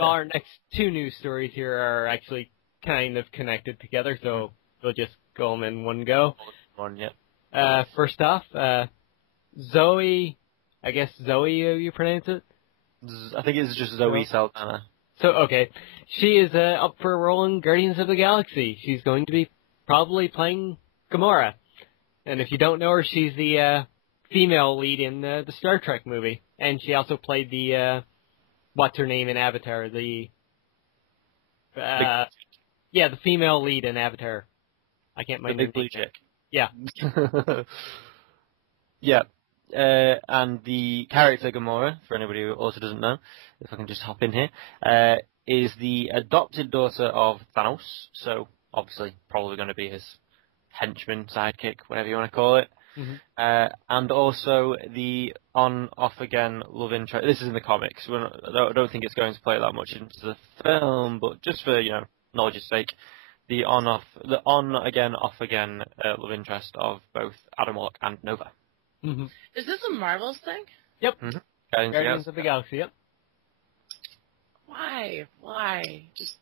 Our next two news stories here are actually kind of connected together, so we'll just go them in one go. First off, Zoe, I guess Zoe, you pronounce it? I think it's just Zoe Saldana. So, okay. She is up for a role in Guardians of the Galaxy. She's going to be probably playing Gamora. And if you don't know her, she's the female lead in the Star Trek movie. And she also played the... what's her name in Avatar? The female lead in Avatar. I can't remember. The big blue chick. Yeah. Yeah. And the character Gamora, for anybody who also doesn't know, if I can just hop in here, is the adopted daughter of Thanos. So obviously, probably going to be his henchman, sidekick, whatever you want to call it. And also the on-off-again love interest. This is in the comics. I don't think it's going to play that much into the film, but just for knowledge's sake, the on-again, off-again love interest of both Adam Warlock and Nova. Is this a Marvel's thing? Yep. Guardians of the Galaxy. Yep. Why? Just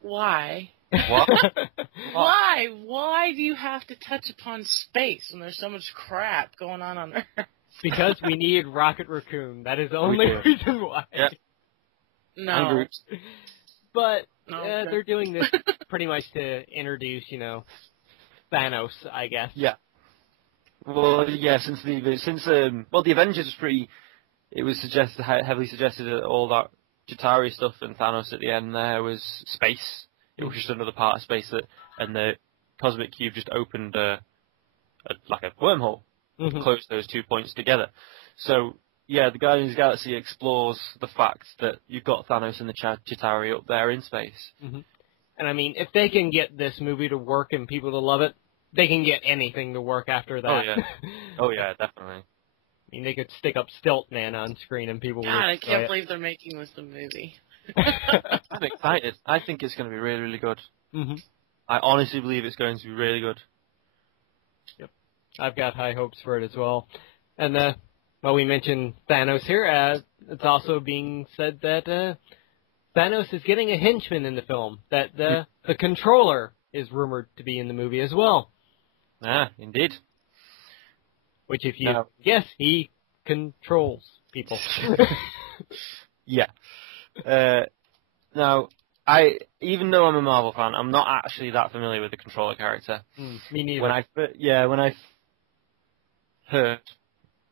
why? What? Why? Why do you have to touch upon space when there's so much crap going on Earth? Because we need Rocket Raccoon. That is the only reason why. Yeah. No. But they're doing this pretty much to introduce, Thanos, I guess. Yeah. Well, yeah. Since the Avengers was pretty. It was heavily suggested that all that Chitauri stuff and Thanos at the end there was space. It was just another part of space and the Cosmic Cube just opened like a wormhole, closed those 2 points together. So, yeah, the Guardians of the Galaxy explores the fact that you've got Thanos and the Chitauri up there in space. And I mean, if they can get this movie to work and people to love it, they can get anything to work after that. Oh, yeah. Oh, yeah, definitely. I mean, they could stick up Stiltman on screen and people would I can't believe they're making this a movie. I'm excited. I think it's going to be really, really good. I honestly believe it's going to be really good. Yep. I've got high hopes for it as well. And while we mentioned Thanos here, it's also being said that Thanos is getting a henchman in the film. That the controller is rumored to be in the movie as well. Ah, indeed. Which, if you guess, he controls people. Yeah. Now, even though I'm a Marvel fan, I'm not actually that familiar with the controller character. Me neither. When I heard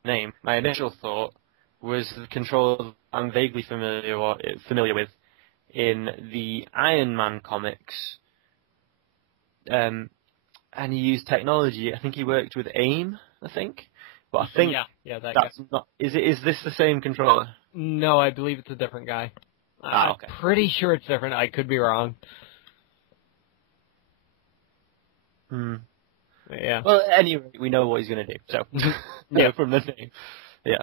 the name, my initial thought was the controller I'm vaguely familiar with in the Iron Man comics. And he used technology. I think he worked with AIM, I think. But I think that's not... Is this the same controller? No, I believe it's a different guy. Okay. I'm pretty sure it's different. I could be wrong. Yeah. Well, anyway, we know what he's going to do. So, from the name. Yeah.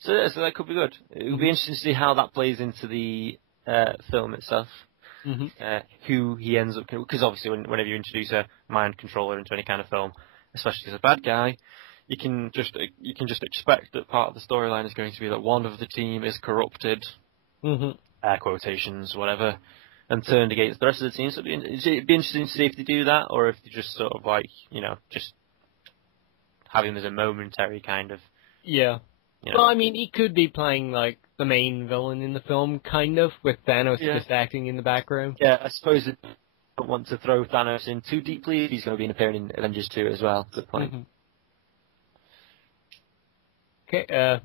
So that could be good. It would be interesting to see how that plays into the film itself. Who he ends up... Because obviously whenever you introduce a mind controller into any kind of film, especially as a bad guy, you can just expect that part of the storyline is going to be that one of the team is corrupted, air quotations, whatever, and turned against the rest of the team. So it'd be interesting to see if they do that, or if they just sort of just have him as a momentary kind of... Yeah. Well, I mean, he could be playing, like, the main villain in the film, kind of, with Thanos just acting in the background. Yeah, I suppose they don't want to throw Thanos in too deeply. He's going to be appearing in Avengers 2 as well. Good point. Okay,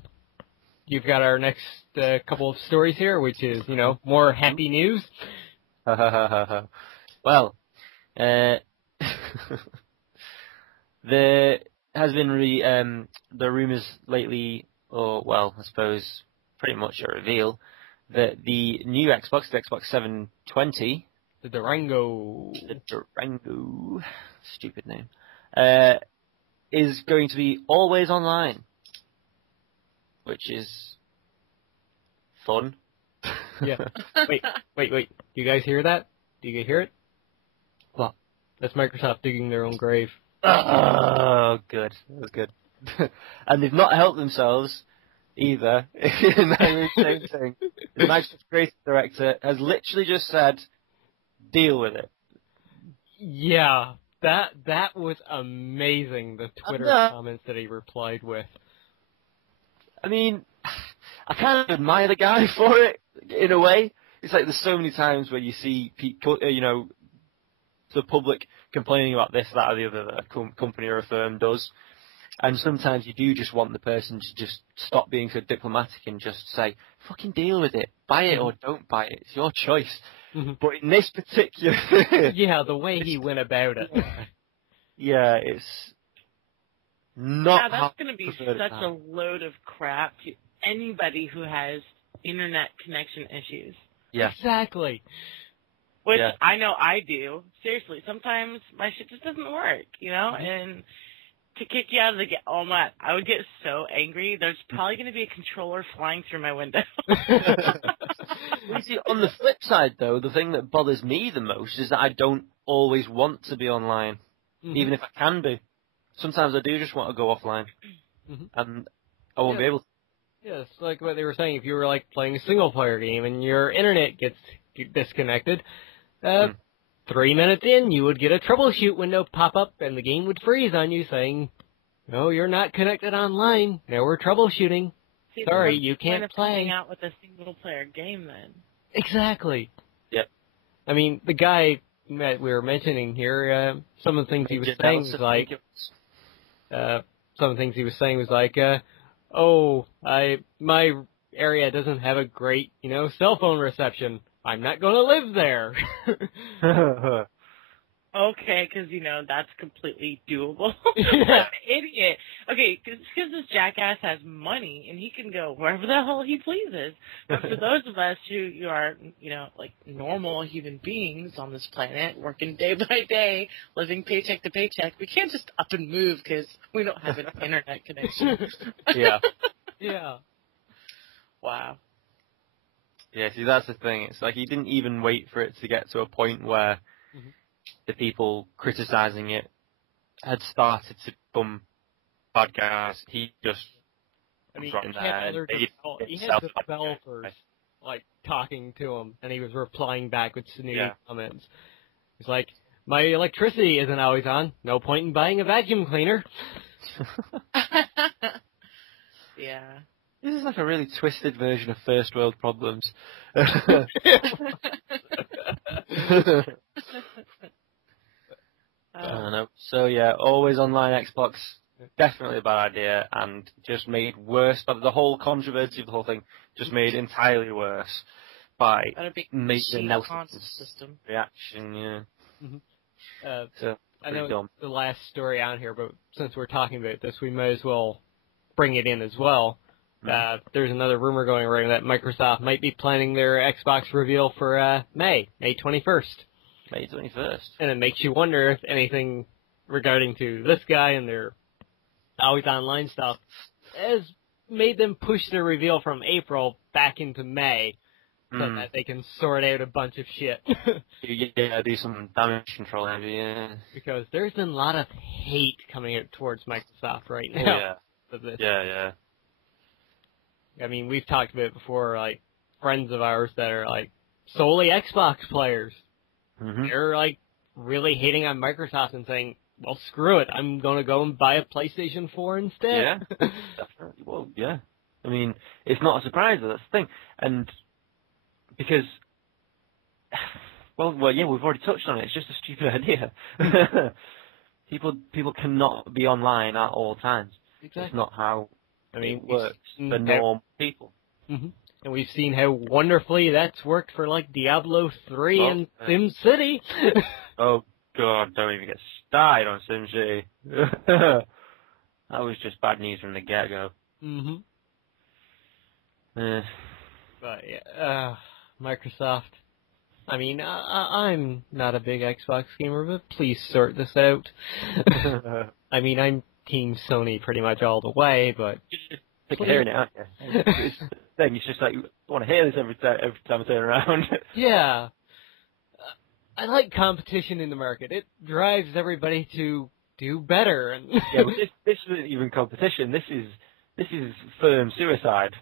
you've got our next couple of stories here, which is, more happy news. Well, there has been the rumours lately, I suppose pretty much a reveal, that the new Xbox, the Xbox 720... The Durango, stupid name, is going to be always online. Which is fun. Yeah. Wait. Do you guys hear that? Do you hear it? What? That's Microsoft digging their own grave. Oh, good. That was good. And they've not helped themselves either in that same thing. The Microsoft creative director has literally just said, deal with it. Yeah. That was amazing, the Twitter comments that he replied with. I mean, I kind of admire the guy for it, in a way. It's like there's so many times where you see people, the public complaining about this, that, or the other that a company or a firm does. And sometimes you do just want the person to just stop being so diplomatic and just say, fucking deal with it. Buy it or don't buy it. It's your choice. But in this particular... yeah, the way he went about it. Yeah, it's... that's going to be such a load of crap to anybody who has internet connection issues. Yeah. Exactly. Which I know I do. Seriously, sometimes my shit just doesn't work, and to kick you out of the game, I would get so angry. There's probably going to be a controller flying through my window. You see, on the flip side, though, the thing that bothers me the most is that I don't always want to be online, even if I can be. Sometimes I do just want to go offline, and I won't be able to. Yeah, it's like what they were saying. If you were like playing a single-player game and your internet gets disconnected, 3 minutes in, you would get a troubleshoot window pop up, and the game would freeze on you, saying, "No, you're not connected online. Now we're troubleshooting. Sorry, you can't play." Out with a single-player game, then. Exactly. Yep. I mean, the guy that we were mentioning here, some of the things he was saying was like. Some of the things he was saying was like, my area doesn't have a great, cell phone reception. I'm not going to live there. Okay, because, that's completely doable. I'm an idiot. Okay, because this jackass has money, and he can go wherever the hell he pleases. But for those of us who are, like normal human beings on this planet, working day by day, living paycheck to paycheck, we can't just up and move because we don't have an internet connection. Yeah. Yeah. Wow. Yeah, see, that's the thing. It's like he didn't even wait for it to get to a point where the people criticising it had started to become podcast. He just. I mean, he had developers like talking to him, and he was replying back with snooty comments. He's like, "My electricity isn't always on. No point in buying a vacuum cleaner." Yeah. This is like a really twisted version of first world problems. I don't know. So yeah, always online Xbox, definitely a bad idea, and just made worse. But the whole controversy of the whole thing just made entirely worse by making the system reaction. Yeah. Mm-hmm. So I know dumb. it's the last story on here, but since we're talking about this, we might as well bring it in as well. There's another rumor going around that Microsoft might be planning their Xbox reveal for May 21st. May 21st. And it makes you wonder if anything regarding to this guy and their always online stuff has made them push their reveal from April back into May so that they can sort out a bunch of shit. Yeah, do some damage control maybe, yeah. Because there's been a lot of hate coming out towards Microsoft right now. Oh, yeah. Of this. Yeah. I mean, we've talked about it before, like, friends of ours that are, like, solely Xbox players. Mm-hmm. They're, like, really hating on Microsoft and saying, well, screw it, I'm going to go and buy a PlayStation 4 instead. Yeah, definitely. Well, yeah. I mean, it's not a surprise, that's the thing. And because, well, yeah, we've already touched on it. It's just a stupid idea. People cannot be online at all times. Exactly. It's not how it works for normal people. Mm-hmm. And we've seen how wonderfully that's worked for, like, Diablo 3 and SimCity. Oh, God, don't even get started on SimCity. That was just bad news from the get-go. Mm-hmm. Eh. But, yeah, Microsoft. I mean, I'm not a big Xbox gamer, but please sort this out. I mean, I'm Team Sony pretty much all the way, but... Sick of hearing it, aren't you? It's just like, I want to hear this every time I turn around. Yeah. I like competition in the market. It drives everybody to do better. And yeah, but this isn't even competition. This is firm suicide.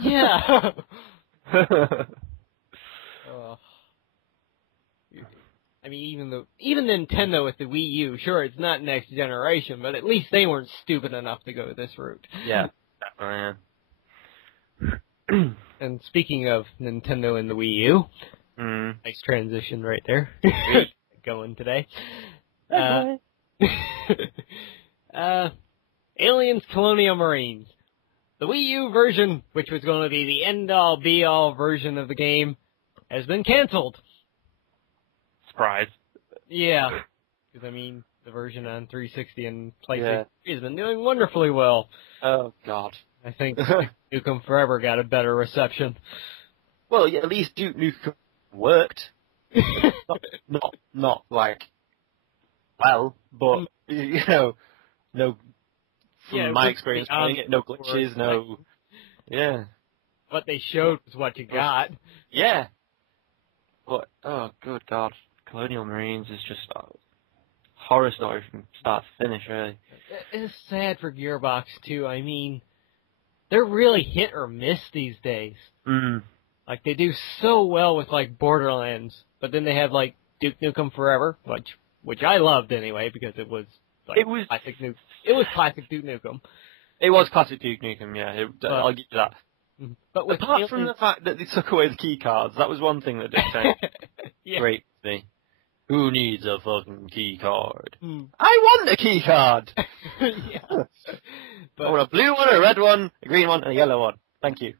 Yeah. I mean, even Nintendo with the Wii U, sure, it's not next generation, but at least they weren't stupid enough to go this route. Yeah, definitely. And speaking of Nintendo and the Wii U, nice transition right there. Going today. Aliens Colonial Marines. The Wii U version, which was going to be the end-all, be-all version of the game, has been canceled. Surprise. Yeah. Because, I mean, the version on 360 and PlayStation 3 has been doing wonderfully well. Oh, God. I think Duke Nukem Forever got a better reception. Well, yeah, at least Duke Nukem worked. not like, well, but, you know, no, from my experience playing it, no glitches, no, yeah. What they showed was what you got. Yeah. But, oh, good God. Colonial Marines is just a horror story from start to finish, really. It's sad for Gearbox, too. I mean, they're really hit or miss these days. Like, they do so well with, like, Borderlands, but then they have, like, Duke Nukem Forever, which I loved anyway, because it was, like, classic Duke. It was classic Duke Nukem. It was classic Duke Nukem, yeah. I'll give you that. But with apart from the fact that they took away the key cards, that was one thing that did sound great to me. Who needs a fucking key card? I want a key card! Yeah. But I want a blue one, a red one, a green one, and a yellow one. Thank you.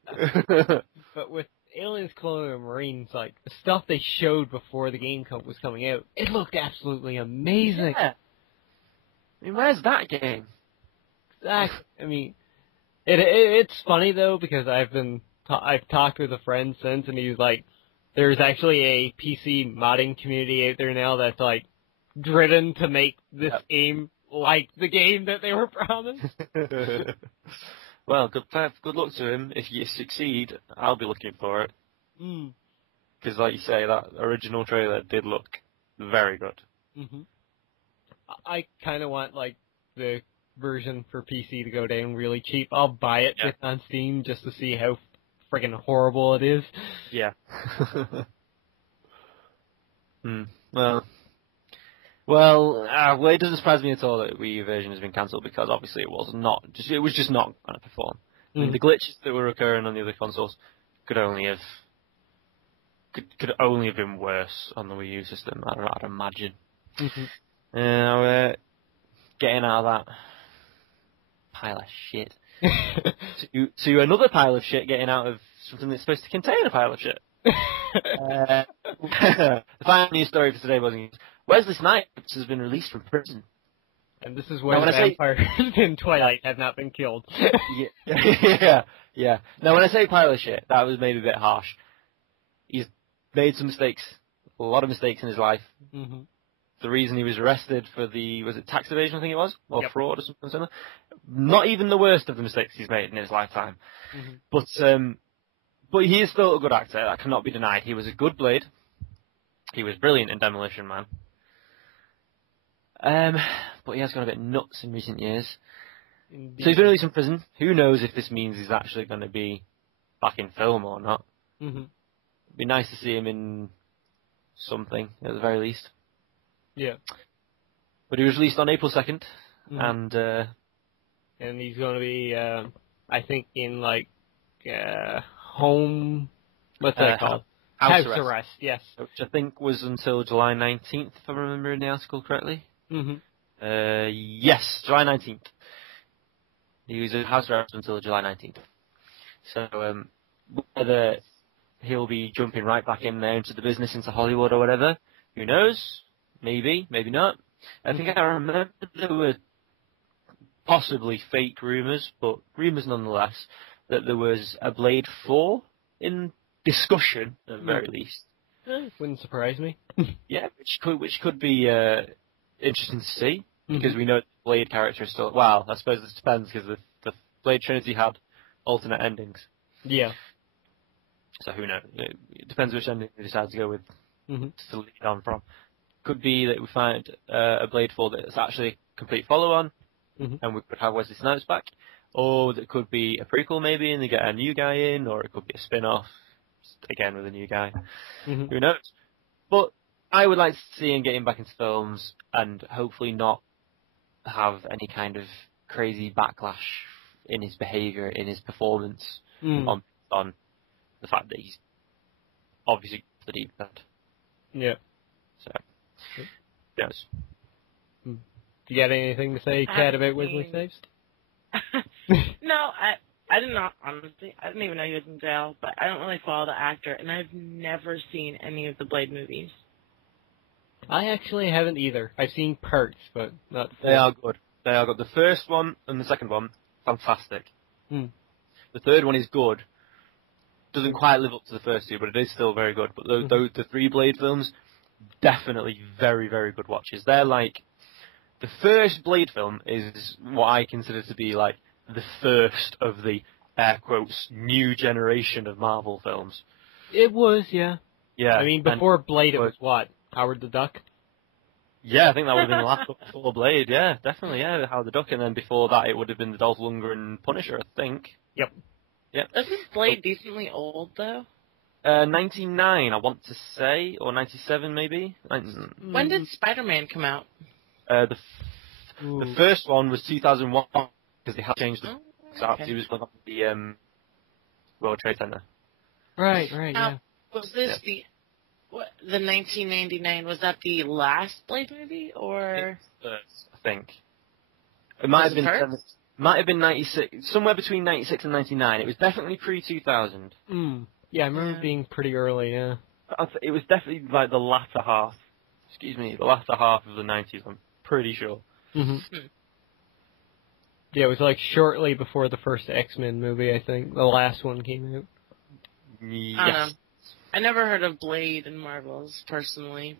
But with Aliens Colonial Marines, like, the stuff they showed before the game was coming out, it looked absolutely amazing. Yeah. I mean, where's that game? Exactly. I mean, it's funny, though, because I've talked with a friend since, and he's like, there's actually a PC modding community out there now that's, like, driven to make this game like the game that they were promised. Well, good luck to him. If you succeed, I'll be looking for it. Because, like you say, that original trailer did look very good. I kind of want, like, the version for PC to go down really cheap, I'll buy it on Steam just to see how friggin' horrible it is. Yeah. Well, it doesn't surprise me at all that Wii U version has been cancelled because obviously it was just not going to perform. I mean, the glitches that were occurring on the other consoles could only have been worse on the Wii U system. I'd imagine. Getting out of that pile of shit to another pile of shit, getting out of something that's supposed to contain a pile of shit. The final news story for today was Wesley Snipes has been released from prison. And this is where the vampires in Twilight have not been killed. Yeah. Now, when I say pile of shit, that was maybe a bit harsh. He's made some mistakes, a lot of mistakes in his life. The reason he was arrested for was it tax evasion, I think it was? Or fraud or something similar? Not even the worst of the mistakes he's made in his lifetime. But he is still a good actor, that cannot be denied. He was a good Blade. He was brilliant in Demolition Man. But he has gone a bit nuts in recent years. Indeed. So he's been released from prison. Who knows if this means he's actually going to be back in film or not. It'd be nice to see him in something, at the very least. Yeah. But he was released on April 2nd, and he's going to be, I think, in, home... What's that called? House arrest, yes. Which I think was until July 19th, if I remember in the article correctly. Yes, July 19th. He was in house arrest until July 19th. So, whether he'll be jumping right back in there into the business, into Hollywood or whatever, who knows? Maybe, maybe not. I think I remember there were possibly fake rumours, but rumours nonetheless, that there was a Blade 4 in discussion, at the very least. Wouldn't surprise me. Yeah, which could be interesting to see, because we know the Blade character is still... Well, I suppose this depends, because the Blade Trinity had alternate endings. Yeah. So who knows? It depends which ending we decide to go with to lead on from. Could be that we find a Blade 4 that's actually a complete follow-on, and we could have Wesley Snipes back, or that could be a prequel maybe, and they get a new guy in, or it could be a spin-off, again with a new guy. Who knows? But I would like to see him getting back into films, and hopefully not have any kind of crazy backlash in his behaviour, in his performance, on the fact that he's obviously the deep end. Yeah. So, yes. Do you got anything to say, Kat, about Wesley Snipes? No, I did not, honestly. I didn't even know he was in jail, but I don't really follow the actor, and I've never seen any of the Blade movies. I actually haven't either. I've seen parts, but not... They are good. They are good. The first one and the second one, fantastic. The third one is good. Doesn't quite live up to the first two, but it is still very good. But the three Blade films, definitely very, very good watches. They're like... The first Blade film is what I consider to be like the first of the, air quotes, new generation of Marvel films. It was, yeah. Yeah. I mean, before Blade, it was what? Howard the Duck? Yeah, I think that would have been the last book before Blade, yeah, definitely, yeah, Howard the Duck, and then before that it would have been the Dolph Lundgren Punisher, I think. Yep. Isn't Blade decently old, though? 99, I want to say, or 97 maybe. When did Spider-Man come out? The first one was 2001, because they had changed the... Okay. He was on the World Trade Center. Right, yeah. Was this the 1999, was that the last Blade movie, or? I think. It might have been 96, somewhere between 96 and 99. It was definitely pre-2000. Yeah, I remember it being pretty early, yeah. It was definitely like the latter half of the 90s, I'm pretty sure. Yeah, it was like shortly before the first X-Men movie, I think. The last one came out. Yes. I never heard of Blade and Marvels, personally.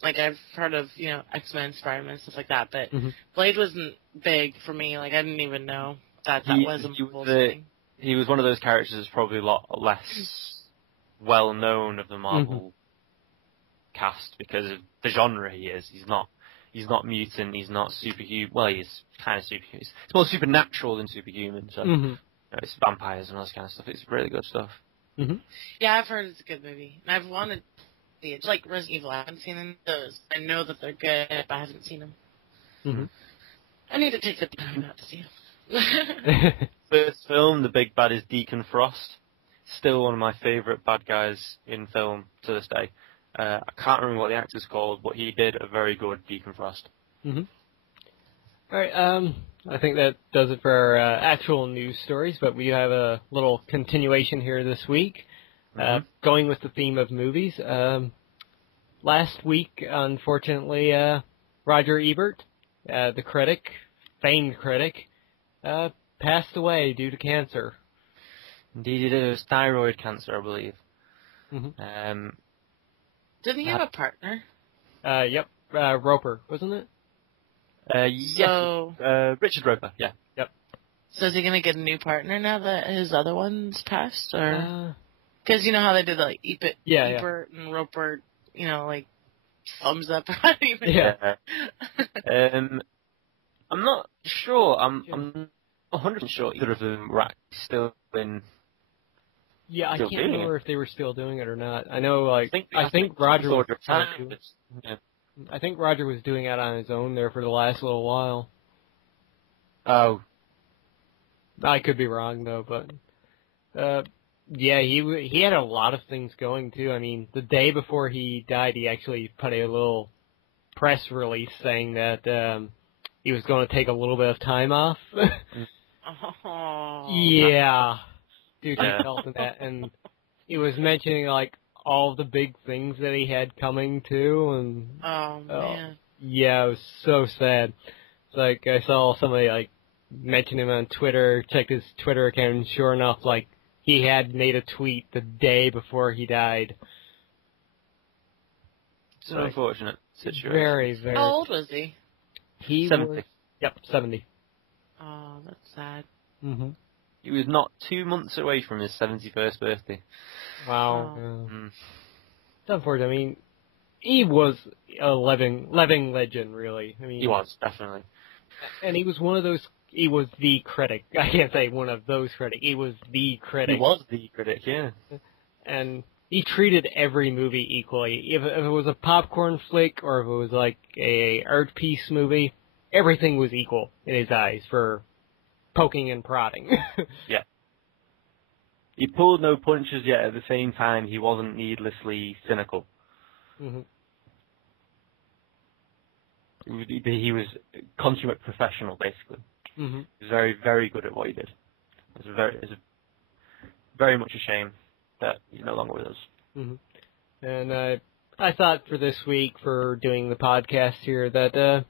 Like, I've heard of, X-Men, Spider-Man, stuff like that, but Blade wasn't big for me. Like, I didn't even know that was a Marvel thing. He was one of those characters that's probably a lot less well-known of the Marvel cast because of the genre he is. He's not he's not mutant, he's not superhuman. Well, he's kind of superhuman. It's more supernatural than superhuman. So it's vampires and all this kind of stuff. It's really good stuff. Yeah, I've heard it's a good movie, and I've wanted to see it. It's like Resident Evil. I haven't seen those. I know that they're good, but I haven't seen them. I need to take the time out to see them. First film, the big bad is Deacon Frost. Still one of my favourite bad guys in film to this day. I can't remember what the actor's called, but he did a very good Deacon Frost. All right, I think that does it for our actual news stories, but we have a little continuation here this week, going with the theme of movies. Last week, unfortunately, Roger Ebert, the critic, famed critic, passed away due to cancer. Indeed, it was thyroid cancer, I believe. Didn't he have a partner? Yep, Roper, wasn't it? Yes, Richard Roper, yeah. Yep. So is he going to get a new partner now that his other one's passed? Or because you know how they did like Ebert and Roper, you know, like thumbs up. I'm not sure. I'm 100% sure either of them were still in. Yeah, I can't remember if they were still doing it or not. I know, like, I think Roger was I think Roger was doing it on his own there for the last little while. Oh. I could be wrong, though, but... yeah, he had a lot of things going, too. I mean, the day before he died, he actually put a little press release saying that he was going to take a little bit of time off. Yeah. Dude, I felt that, and he was mentioning, like, all the big things that he had coming, too, and... Oh, man. Yeah, it was so sad. It's like, I saw somebody, like, mention him on Twitter, checked his Twitter account, and sure enough, like, he had made a tweet the day before he died. It's an unfortunate situation. Very, very... How old was he? He 70. was... Yep, 70. Oh, that's sad. He was not 2 months away from his 71st birthday. Wow. It's unfortunate. I mean, he was a living legend, really. I mean, he was, definitely. And he was one of those... He was the critic. I can't say one of those critics. He was the critic. He was the critic, yeah. And he treated every movie equally. If it was a popcorn flick or if it was like a art piece movie, everything was equal in his eyes for poking and prodding. Yeah. He pulled no punches, yet at the same time he wasn't needlessly cynical. He was a consummate professional, basically. He was very, very good at what he did. It's very much a shame that he's no longer with us. And I thought for this week, for doing the podcast here, that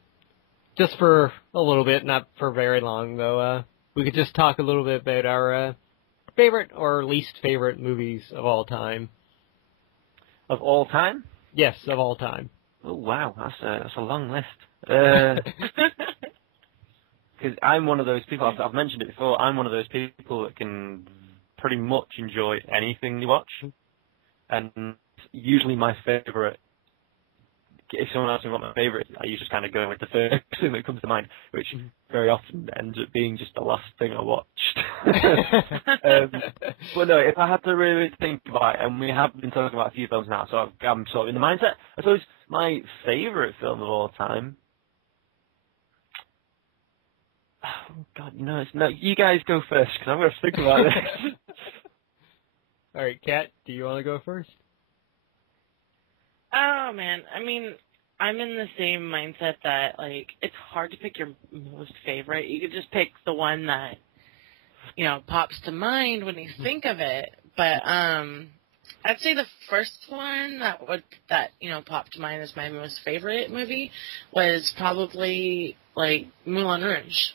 just for a little bit, not for very long, though, we could just talk a little bit about our favorite or least favorite movies of all time. Of all time? Yes, of all time. Oh, wow, that's a long list. Because I'm one of those people, I've mentioned it before, I'm one of those people that can pretty much enjoy anything they watch. And usually my favourite, if someone asks me what my favourite is, I usually just kind of go with the first thing that comes to mind, which very often ends up being just the last thing I watched. But no, if I had to really think about it, and we have been talking about a few films now, so I'm sort of in the mindset, I suppose my favourite film of all time... Oh, God, you guys go first, because I'm going to think about this. All right, Kat, do you want to go first? Oh, man. I mean, I'm in the same mindset that, like, it's hard to pick your most favorite. You could just pick the one that, you know, pops to mind when you think of it. But I'd say the first one that you know, popped to mind as my most favorite movie was probably, like, Moulin Rouge.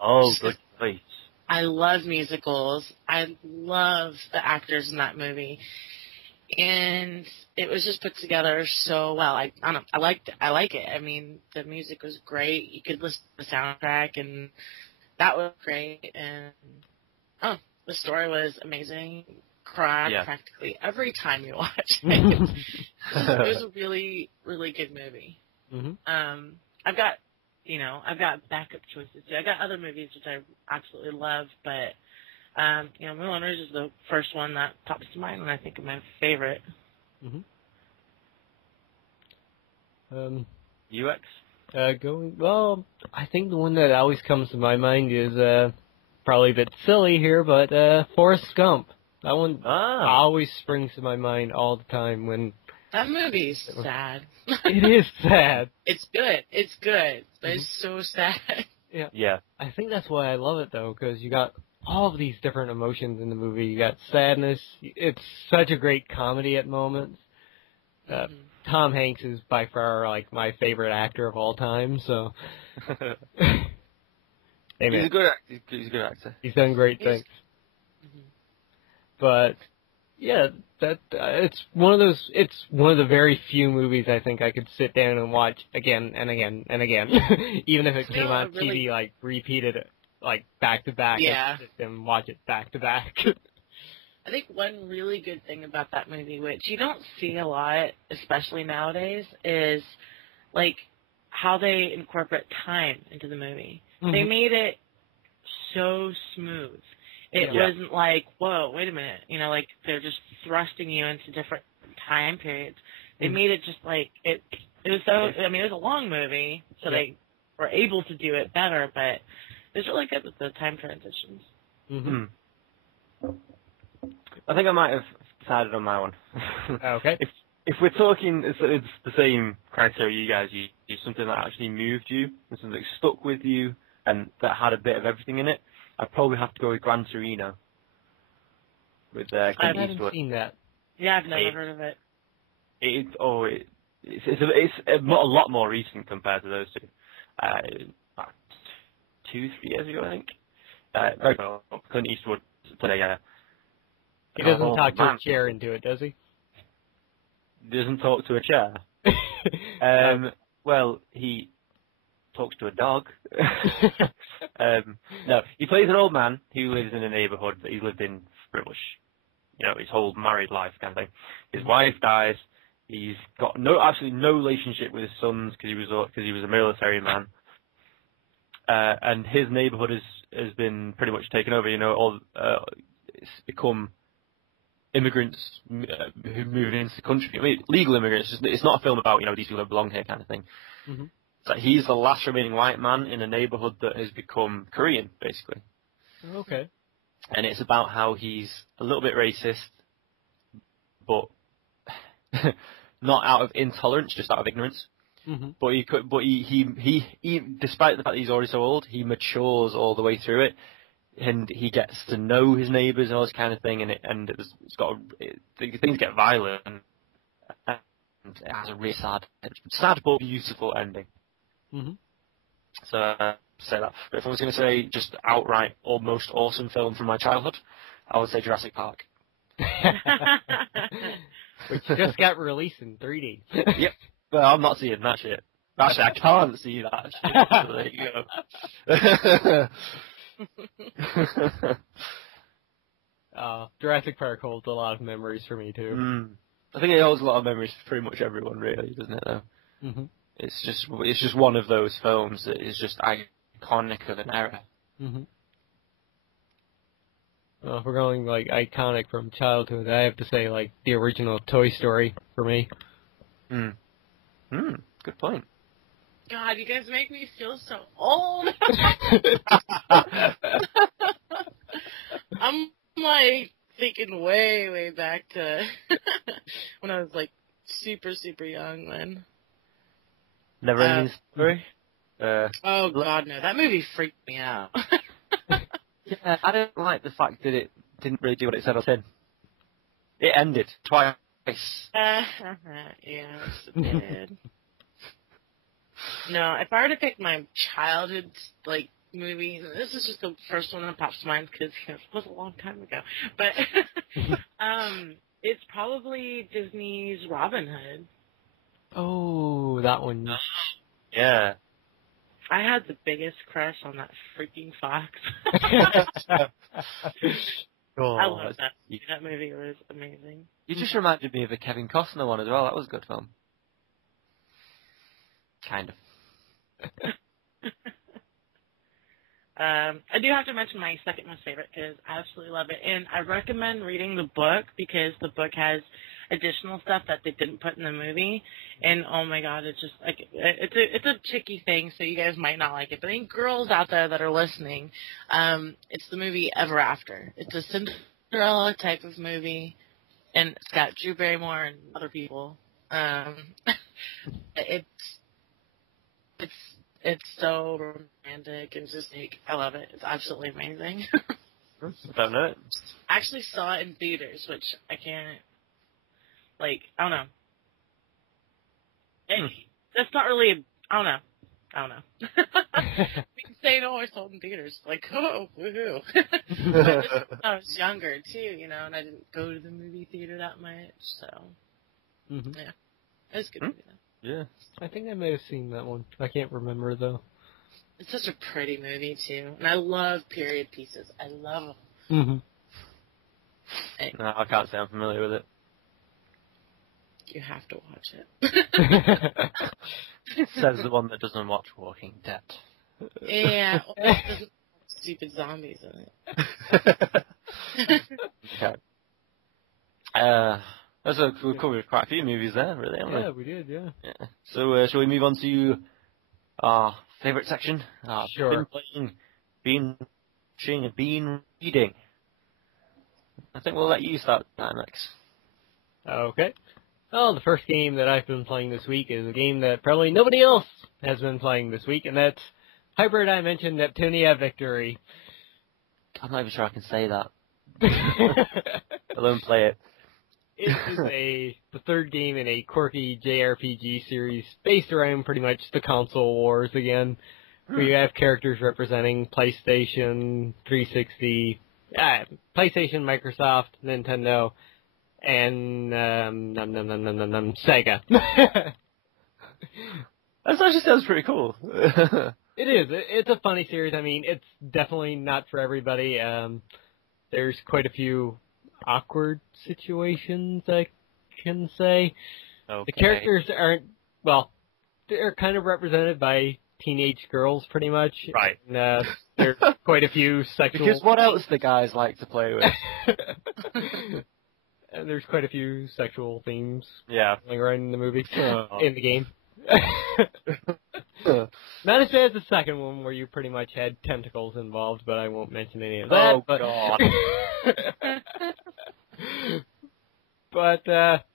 Oh, good choice. I love musicals. I love the actors in that movie. And it was just put together so well. I like it. I mean, the music was great. You could listen to the soundtrack, and that was great. And the story was amazing. Cried practically every time you watch it. It was a really, really good movie. I've got backup choices too. I got other movies which I absolutely love, but Moulin Rouge is the first one that pops to mind when I think of my favorite. UX? I think the one that always comes to my mind is probably a bit silly here, but Forrest Gump. That one always springs to my mind all the time when... That movie's sad. It is sad. It's good, but it's so sad. Yeah. I think that's why I love it, though, because you got all of these different emotions in the movie. You got sadness. It's such a great comedy at moments. Tom Hanks is by far, like, my favorite actor of all time, so... He's a good actor. He's done great things. But, yeah, it's one of the very few movies I think I could sit down and watch again and again and again. Even if it came on TV, like, repeated, like, back to back. Yeah. And watch it back to back. I think one really good thing about that movie, which you don't see a lot, especially nowadays, is, like, how they incorporate time into the movie. They made it so smooth. It wasn't like, whoa, wait a minute. Like, they're just thrusting you into different time periods. They made it just like, it was so, I mean, it was a long movie, so they were able to do it better, but it was really good with the time transitions. I think I might have decided on my one. Okay. If we're talking, it's the same criteria you guys use, something that actually moved you, and something that stuck with you, and that had a bit of everything in it, I'd probably have to go with Gran Torino. With Clint Eastwood. I haven't seen that. Yeah, I've never heard of it. It's a lot more recent compared to those two. About 2-3 years ago, I think. Very cool. Clint Eastwood today, He doesn't talk to a chair into it, does he? Doesn't talk to a chair. Well, he talks to a dog. No, he plays an old man who lives in a neighbourhood that he's lived in pretty much, his whole married life kind of thing. His wife dies. He's got absolutely no relationship with his sons because he was a military man. And his neighbourhood has been pretty much taken over. It's become immigrants who moved into the country. I mean, legal immigrants. It's not a film about these people that belong here kind of thing. It's like he's the last remaining white man in a neighbourhood that has become Korean, basically. Okay. And it's about how he's a little bit racist, but not out of intolerance, just out of ignorance. But he, despite the fact that he's already so old, he matures all the way through it, and he gets to know his neighbours and all this kind of thing, and things get violent, and it has a really sad but beautiful ending. So say that. But if I was going to say just outright most awesome film from my childhood, I would say Jurassic Park. Which just got released in 3D. Yep. Well, I'm not seeing that shit. Actually, I can't see that shit. So there you go. Jurassic Park holds a lot of memories for me, too. I think it holds a lot of memories for pretty much everyone, really, doesn't it, though? It's just one of those films that is just iconic of an era. Well, if we're going, like, iconic from childhood, I have to say, like, the original Toy Story for me. Good point. God, you guys make me feel so old. I'm, like, thinking way, way back to when I was, like, super, super young then. Never Ending Story? Oh, God, no. That movie freaked me out. Yeah, I don't like the fact that it didn't really do what it said on tin. It ended twice. Yes, it did. No, if I were to pick my childhood, like, movie, this is just the first one that pops to mind because it was a long time ago. But it's probably Disney's Robin Hood. Oh, that one. Yeah. I had the biggest crush on that freaking fox. I love that. That movie was amazing. You just reminded me of a Kevin Costner one as well. That was a good film. Kind of. I do have to mention my second most favorite because I absolutely love it, and I recommend reading the book because the book has additional stuff that they didn't put in the movie, and oh my god, it's just like it's a tricky thing, so you guys might not like it. But any girls out there that are listening, it's the movie Ever After. It's a Cinderella type of movie, and it's got Drew Barrymore and other people. It's so romantic and just like I love it. It's absolutely amazing. Don't know it. I actually saw it in theaters, which I can't. I don't know. That's not really. I don't know. We can say no, I saw it in theaters. Oh, woohoo! But I was younger too, and I didn't go to the movie theater that much, so yeah, it was a good movie though. Yeah. I think I may have seen that one. I can't remember, though. It's such a pretty movie, too. And I love period pieces. I love them. No, I can't say I'm familiar with it. You have to watch it. Says the one that doesn't watch Walking Dead. Yeah. Well, it doesn't have stupid zombies in it. Okay. We covered quite a few movies there, really, haven't we? Yeah, we did, yeah. So, shall we move on to our favourite section? Sure. Been reading. I think we'll let you start that next. Okay. Well, the first game that I've been playing this week is a game that probably nobody else has been playing this week, and that's Hyperdimension Neptunia Victory. I'm not even sure I can say that. Alone play it. It is the third game in a quirky JRPG series based around pretty much the console wars again, where you have characters representing PlayStation, 360, PlayStation, Microsoft, Nintendo, and Sega. That actually sounds pretty cool. It is. It's a funny series. I mean, it's definitely not for everybody. There's quite a few awkward situations, I can say. Okay. The characters aren't, well, they're kind of represented by teenage girls, pretty much. Right. And there's quite a few sexual... Because what else do guys like to play with? And there's quite a few sexual themes going around in the movie, in the game. Not as bad as the second one, where you pretty much had tentacles involved, but I won't mention any of that. Oh, God. But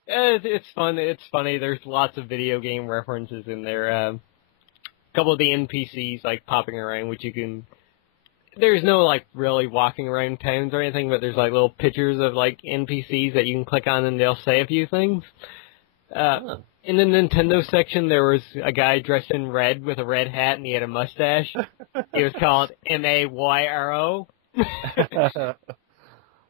it's fun. It's funny. There's lots of video game references in there. A couple of the NPCs popping around, which you can. There's no really walking around towns or anything, but there's little pictures of NPCs that you can click on and they'll say a few things. In the Nintendo section, there was a guy dressed in red with a red hat and he had a mustache. He was called Mayro.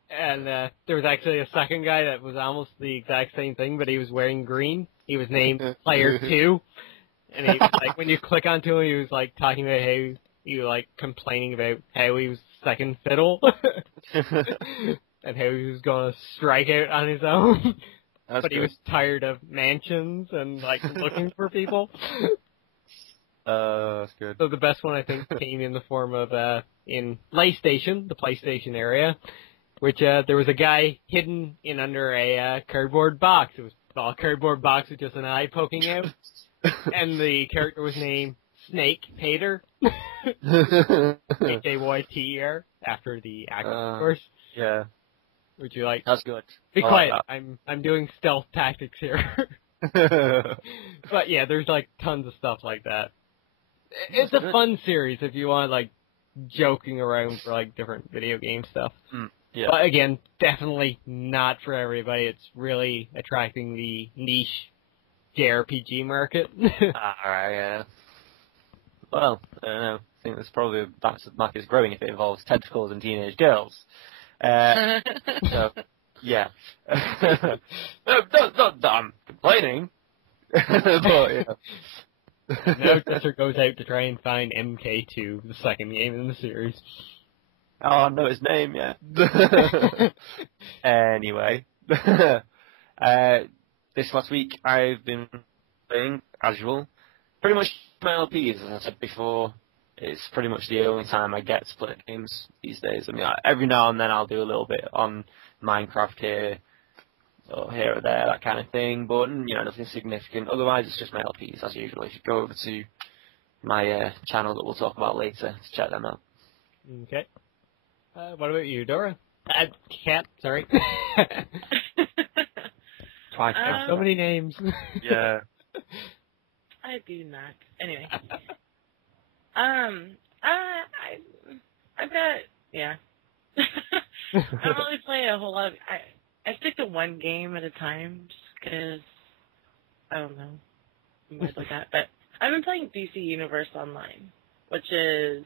And there was actually a second guy that was almost the exact same thing, but he was wearing green. He was named Player 2. And he was, when you click onto him, he was talking about how he was complaining about how he was second fiddle. And how he was going to strike out on his own. But he was tired of mansions and looking for people. That's good. So the best one I think came in the form of in PlayStation, the PlayStation area, which there was a guy hidden in under a cardboard box. It was a cardboard box with just an eye poking out, and the character was named Snake Pater, Hayter, after the actor, of course. Yeah. Would you like? That's good. Be quiet. I'm doing stealth tactics here. But yeah, there's tons of stuff like that. It's a fun series if you want joking around for different video game stuff. Yeah. But again, definitely not for everybody. It's really attracting the niche JRPG market. Alright, yeah. Well, I don't know. I think that's probably the market is growing if it involves tentacles and teenage girls. So, yeah. Not that I'm complaining. But, yeah. Now Jester goes out to try and find MK2, the second game in the series. Oh, I know his name, yeah. Anyway. This last week I've been playing, as usual, pretty much my LPs, as I said before. It's pretty much the only time I get to play games these days. I mean, every now and then I'll do a little bit on Minecraft here or there, that kind of thing, but, nothing significant. Otherwise, it's just my LPs, as usual. If you go over to my channel that we'll talk about later to check them out. Okay. What about you, Dora? Kat, sorry. Twice. So many names. Yeah. I do not. Anyway. I've got, yeah. I don't really play a whole lot of, I stick to one game at a time just because, I don't know, I'm weird like that. But I've been playing DC Universe Online, which is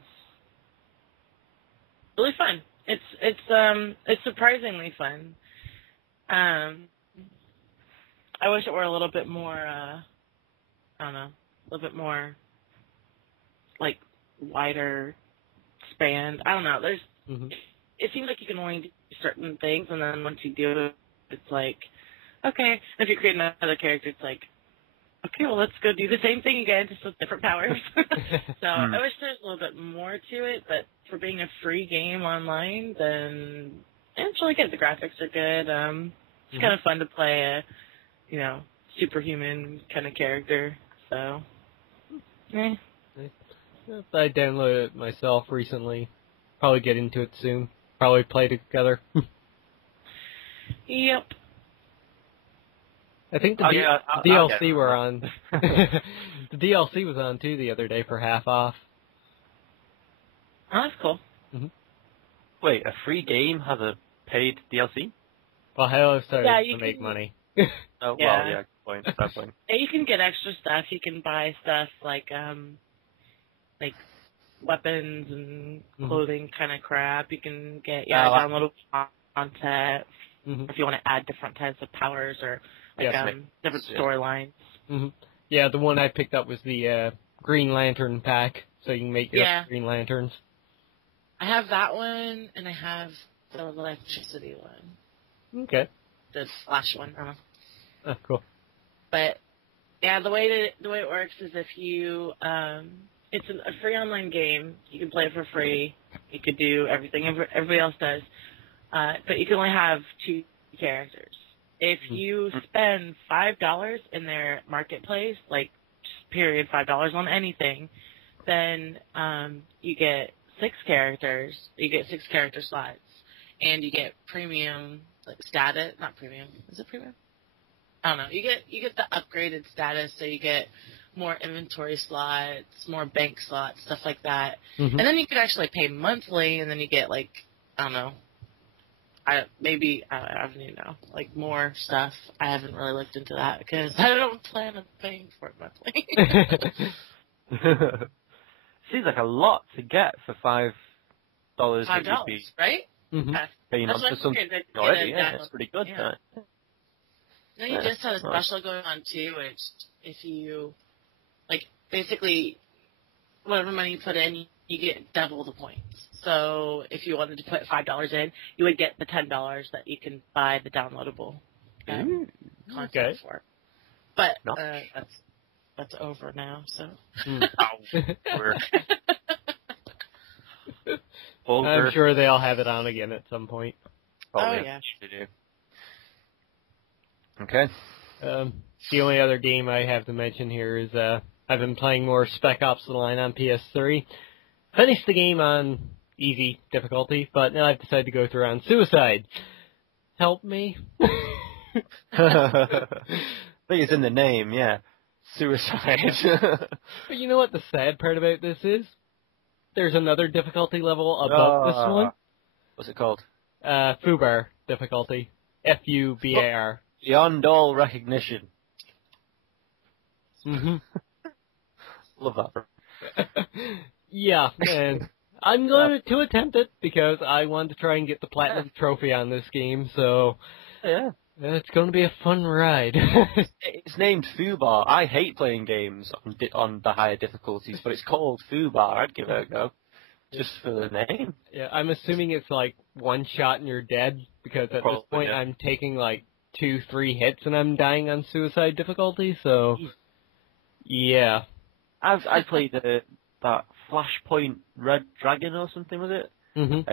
really fun. It's surprisingly fun. I wish it were a little bit more, I don't know, a little bit more, like, wider span. I don't know. It seems like you can only do certain things, and then once you do it, it's like, okay. If you create another character, it's like, okay, well, let's go do the same thing again, just with different powers. So I wish there's a little bit more to it, but for being a free game online, then it's really good. The graphics are good. It's kind of fun to play a, superhuman kind of character. So, eh. I downloaded it myself recently. Probably get into it soon. Probably play together. Yep. I think the DLC were on. The DLC was on too the other day for half off. Oh, that's cool. Mm-hmm. Wait, a free game has a paid DLC? Well, Halo started to make money. Oh, yeah. Well, yeah, good point. That point. Yeah, you can get extra stuff. You can buy stuff like weapons and clothing kind of crap. You can get downloadable content if you want to add different types of powers or different storylines. Mm-hmm. Yeah, the one I picked up was the Green Lantern pack, so you can make your own Green Lanterns. I have that one, and I have the electricity one. Okay. The Flash one. I don't know. Oh, cool. But yeah, the way it works is if you it's a free online game. You can play it for free. You could do everything everybody else does, but you can only have 2 characters. If you spend $5 in their marketplace, like just period $5 on anything, then you get 6 characters. You get 6 character slots, and you get premium status. Not premium. Is it premium? I don't know. You get the upgraded status, so you get more inventory slots, more bank slots, stuff like that. And then you could actually pay monthly, and then you get I don't know. I don't even know. More stuff. I haven't really looked into that because I don't plan on paying for it monthly. Seems like a lot to get for $5. $5, right? Mm-hmm. Paying on for something already, yeah, it's pretty good. Yeah. No, you just have a special going on too, which if you basically whatever money you put in, you get double the points. So if you wanted to put $5 in, you would get the $10 that you can buy the downloadable content for. But that's over now. So I'm sure they'll have it on again at some point. Oh yeah, they do. Okay. The only other game I have to mention here is I've been playing more Spec Ops: The Line on PS3. Finished the game on easy difficulty, but now I've decided to go through on Suicide. Help me. I think it's in the name, yeah. Suicide. But you know what the sad part about this is? There's another difficulty level above this one. What's it called? Fubar difficulty. Fubar. Beyond all recognition. Mm-hmm. Love that. Yeah, and I'm going to attempt it because I want to try and get the platinum trophy on this game, so yeah, it's going to be a fun ride. It's named Fubar. I hate playing games on the higher difficulties, but it's called Fubar. I'd give it a go. Just for the name. Yeah, I'm assuming it's one shot and you're dead, because at this point I'm taking 2-3 hits and I'm dying on suicide difficulty, so yeah. I played that Flashpoint Red Dragon or something, was it? Mm-hmm.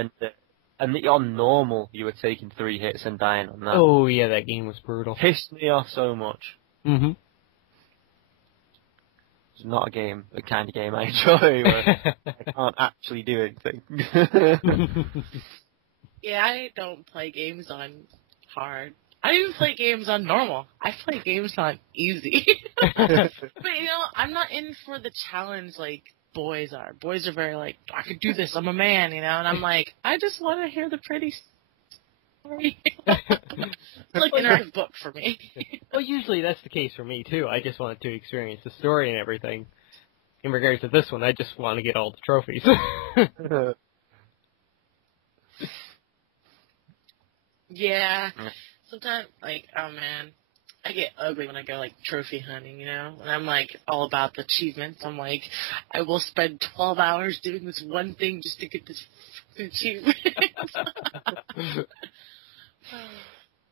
And on normal, you were taking 3 hits and dying on that. Oh yeah, that game was brutal. Pissed me off so much. Mm-hmm. It's not a kind of game I enjoy, where I can't actually do anything. Yeah, I don't play games on hard. I don't even play games on normal. I play games on easy. But, I'm not in for the challenge like boys are. Boys are very like, I could do this, I'm a man, and I'm like, I just want to hear the pretty story. It's like an interactive book for me. Well, usually that's the case for me, too. I just wanted to experience the story and everything. In regards to this one, I just want to get all the trophies. Yeah. Sometimes, like, oh man, I get ugly when I go, like, trophy hunting, And I'm, like, all about the achievements. I'm like, I will spend 12 hours doing this one thing just to get this achievement.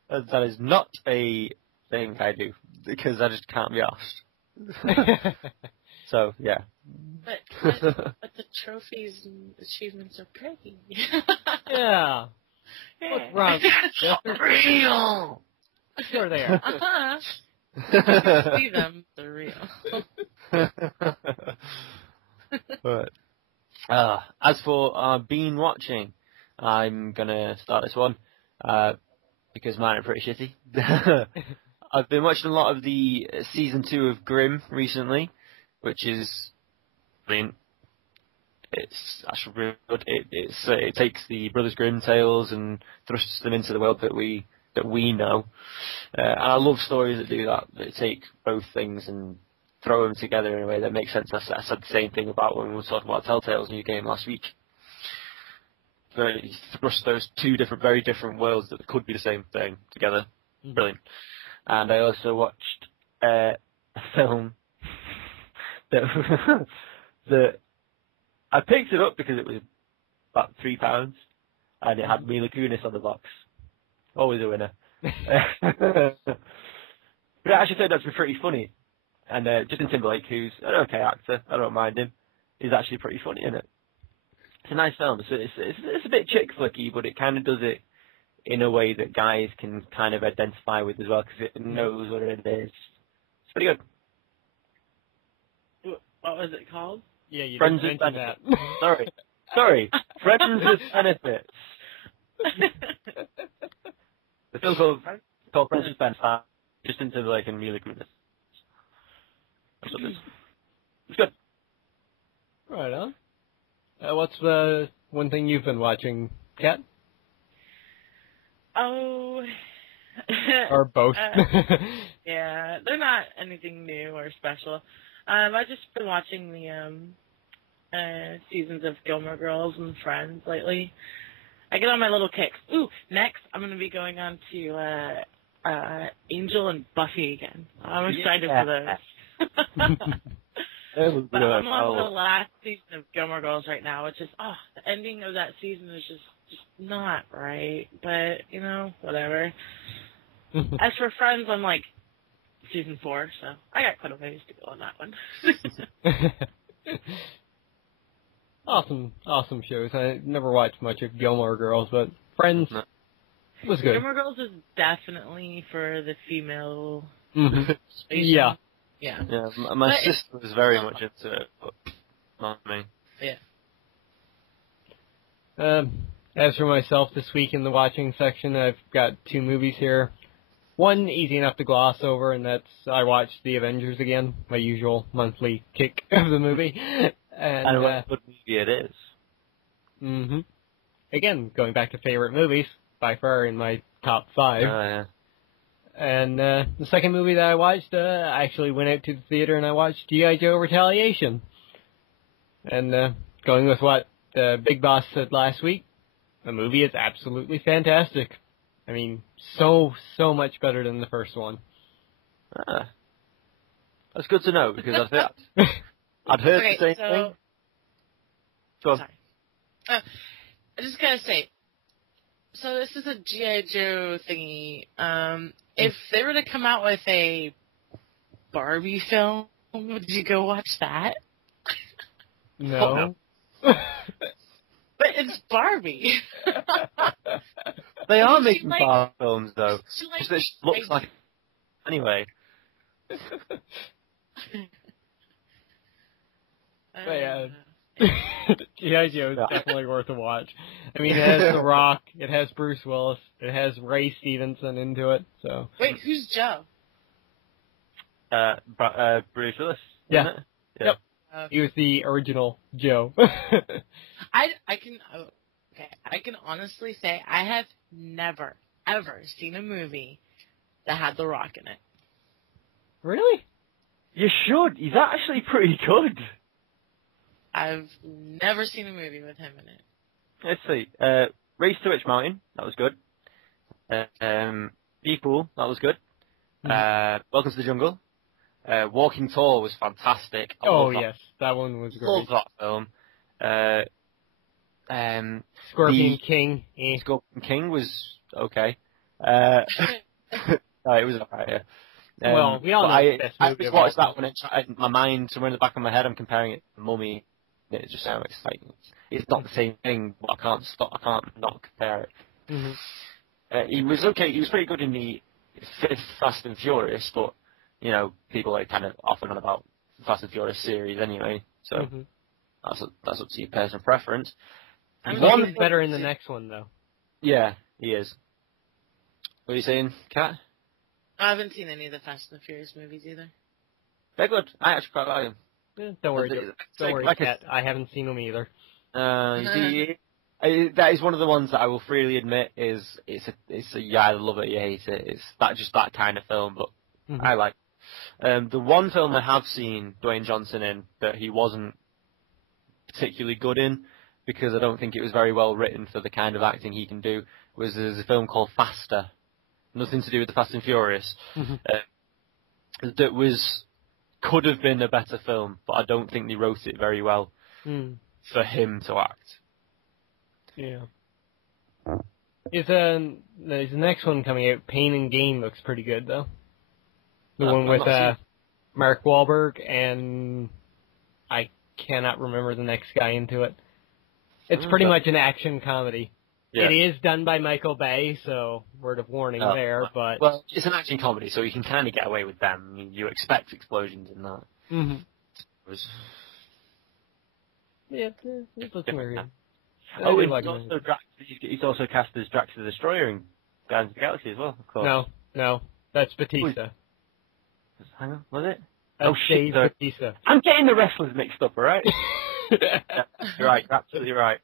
That is not a thing I do, because I just can't be asked. So, yeah. But the trophies and achievements are pretty. Yeah. What's wrong? That's real. Sure they are. Uh-huh. See them, they're real. But, as for been watching, I'm gonna start this one because mine are pretty shitty. I've been watching a lot of the season 2 of Grimm recently, which is, I mean, it's actually really good. It takes the Brothers Grimm tales and thrusts them into the world that we know. And I love stories that do that take both things and throw them together in a way that makes sense. I said the same thing about when we were talking about Telltale's new game last week. You thrust those 2 very different worlds that could be the same thing together. Brilliant. And I also watched a film that I picked it up because it was about £3, and it had Mila Kunis on the box. Always a winner. But it actually turned out to be pretty funny. And Justin Timberlake, who's an okay actor, I don't mind him, is actually pretty funny in it. It's a nice film. It's a bit chick flicky, but it kind of does it in a way that guys can kind of identify with as well, because it knows what it is. It's pretty good. What was it called? Yeah, you Friends didn't with mention Benefits. that. Sorry. Friends with Benefits. The film called Friends with Benefits, just into like and Mila Kunis. That's what it is. It's good. Right on. What's the one thing you've been watching, Kat? Oh. Or both? Yeah, they're not anything new or special. I've just been watching the seasons of Gilmore Girls and Friends lately. I get on my little kicks. Ooh, next I'm going to be going on to Angel and Buffy again. I'm excited for those. But I'm on the last season of Gilmore Girls right now, which is, the ending of that season is just not right. But, whatever. As for Friends, I'm like season 4, so I got quite a ways to go on that one. Awesome shows. I never watched much of Gilmore Girls, but Friends was good. Gilmore Girls is definitely for the female. Mm-hmm. Yeah. Yeah. Yeah, my sister was very much into it, but not me. Yeah. As for myself this week in the watching section, I've got 2 movies here. One easy enough to gloss over, and that's I watched The Avengers again, my usual monthly kick of the movie. And what a good movie it is. Mm-hmm. Again, going back to favorite movies, by far in my top 5. Yeah. And the second movie that I watched, I actually went out to the theater and I watched G.I. Joe Retaliation. And going with what Big Boss said last week, the movie is absolutely fantastic. I mean, so much better than the first one. That's good to know, because I'd heard the same thing. Go on. Sorry. I just gotta say, so this is a G.I. Joe thingy. If they were to come out with a Barbie film, would you go watch that? No. But it's Barbie. They are She making likes- Barbie films, though. She Just that she looks like... Anyway. But yeah. G.I. Joe is definitely worth a watch. I mean, it has The Rock, it has Bruce Willis, it has Ray Stevenson into it, so... Wait, who's Joe? Bruce Willis, Yeah. isn't it? Yeah. Yep. He was the original Joe. I can honestly say I have never, ever seen a movie that had The Rock in it. Really? You should. He's actually pretty good. I've never seen a movie with him in it. Let's see. Race to Witch Mountain, that was good. Deadpool, that was good. Welcome to the Jungle. Walking Tall was fantastic. Yes, that one was great. Love that film. Scorpion King. Scorpion King was okay. No, it was alright, yeah. Well, we all know the best I movie just of all watched that time. one in my mind, somewhere in the back of my head, I'm comparing it to Mummy. It just sounds exciting. It's not the same thing, but I can't not compare it. Mm-hmm. He was okay. He was pretty good in the fifth Fast and Furious, but you know, people are kind of often on about Fast and Furious series anyway. So that's up to your personal preference. One better in the next one though. Yeah, he is. What are you saying, Kat? I haven't seen any of the Fast and the Furious movies either. They're good. I actually quite like them. Don't worry, Kat. I haven't seen them either. That is one of the ones that I will freely admit is it's a you either love it or you hate it. It's just that kind of film, but I like. The one film I have seen Dwayne Johnson in that he wasn't particularly good in, because I don't think it was very well written for the kind of acting he can do, was there's a film called Faster. Nothing to do with the Fast and Furious. That could have been a better film, but I don't think they wrote it very well for him to act. Yeah. There's the next one coming out, Pain and Gain, looks pretty good though. The one with Mark Wahlberg and I cannot remember the next guy into it. It's pretty much an action comedy. Yeah. It is done by Michael Bay, so word of warning there, but... Well, it's an action comedy, so you can kind of get away with them. I mean, you expect explosions in that. Yeah, it looks weird. He's also cast as Drax the Destroyer in Guardians of the Galaxy as well, of course. No, that's Batista. Hang on, was it? Shit, Batista. I'm getting the wrestlers mixed up, alright? You're right, you're absolutely right.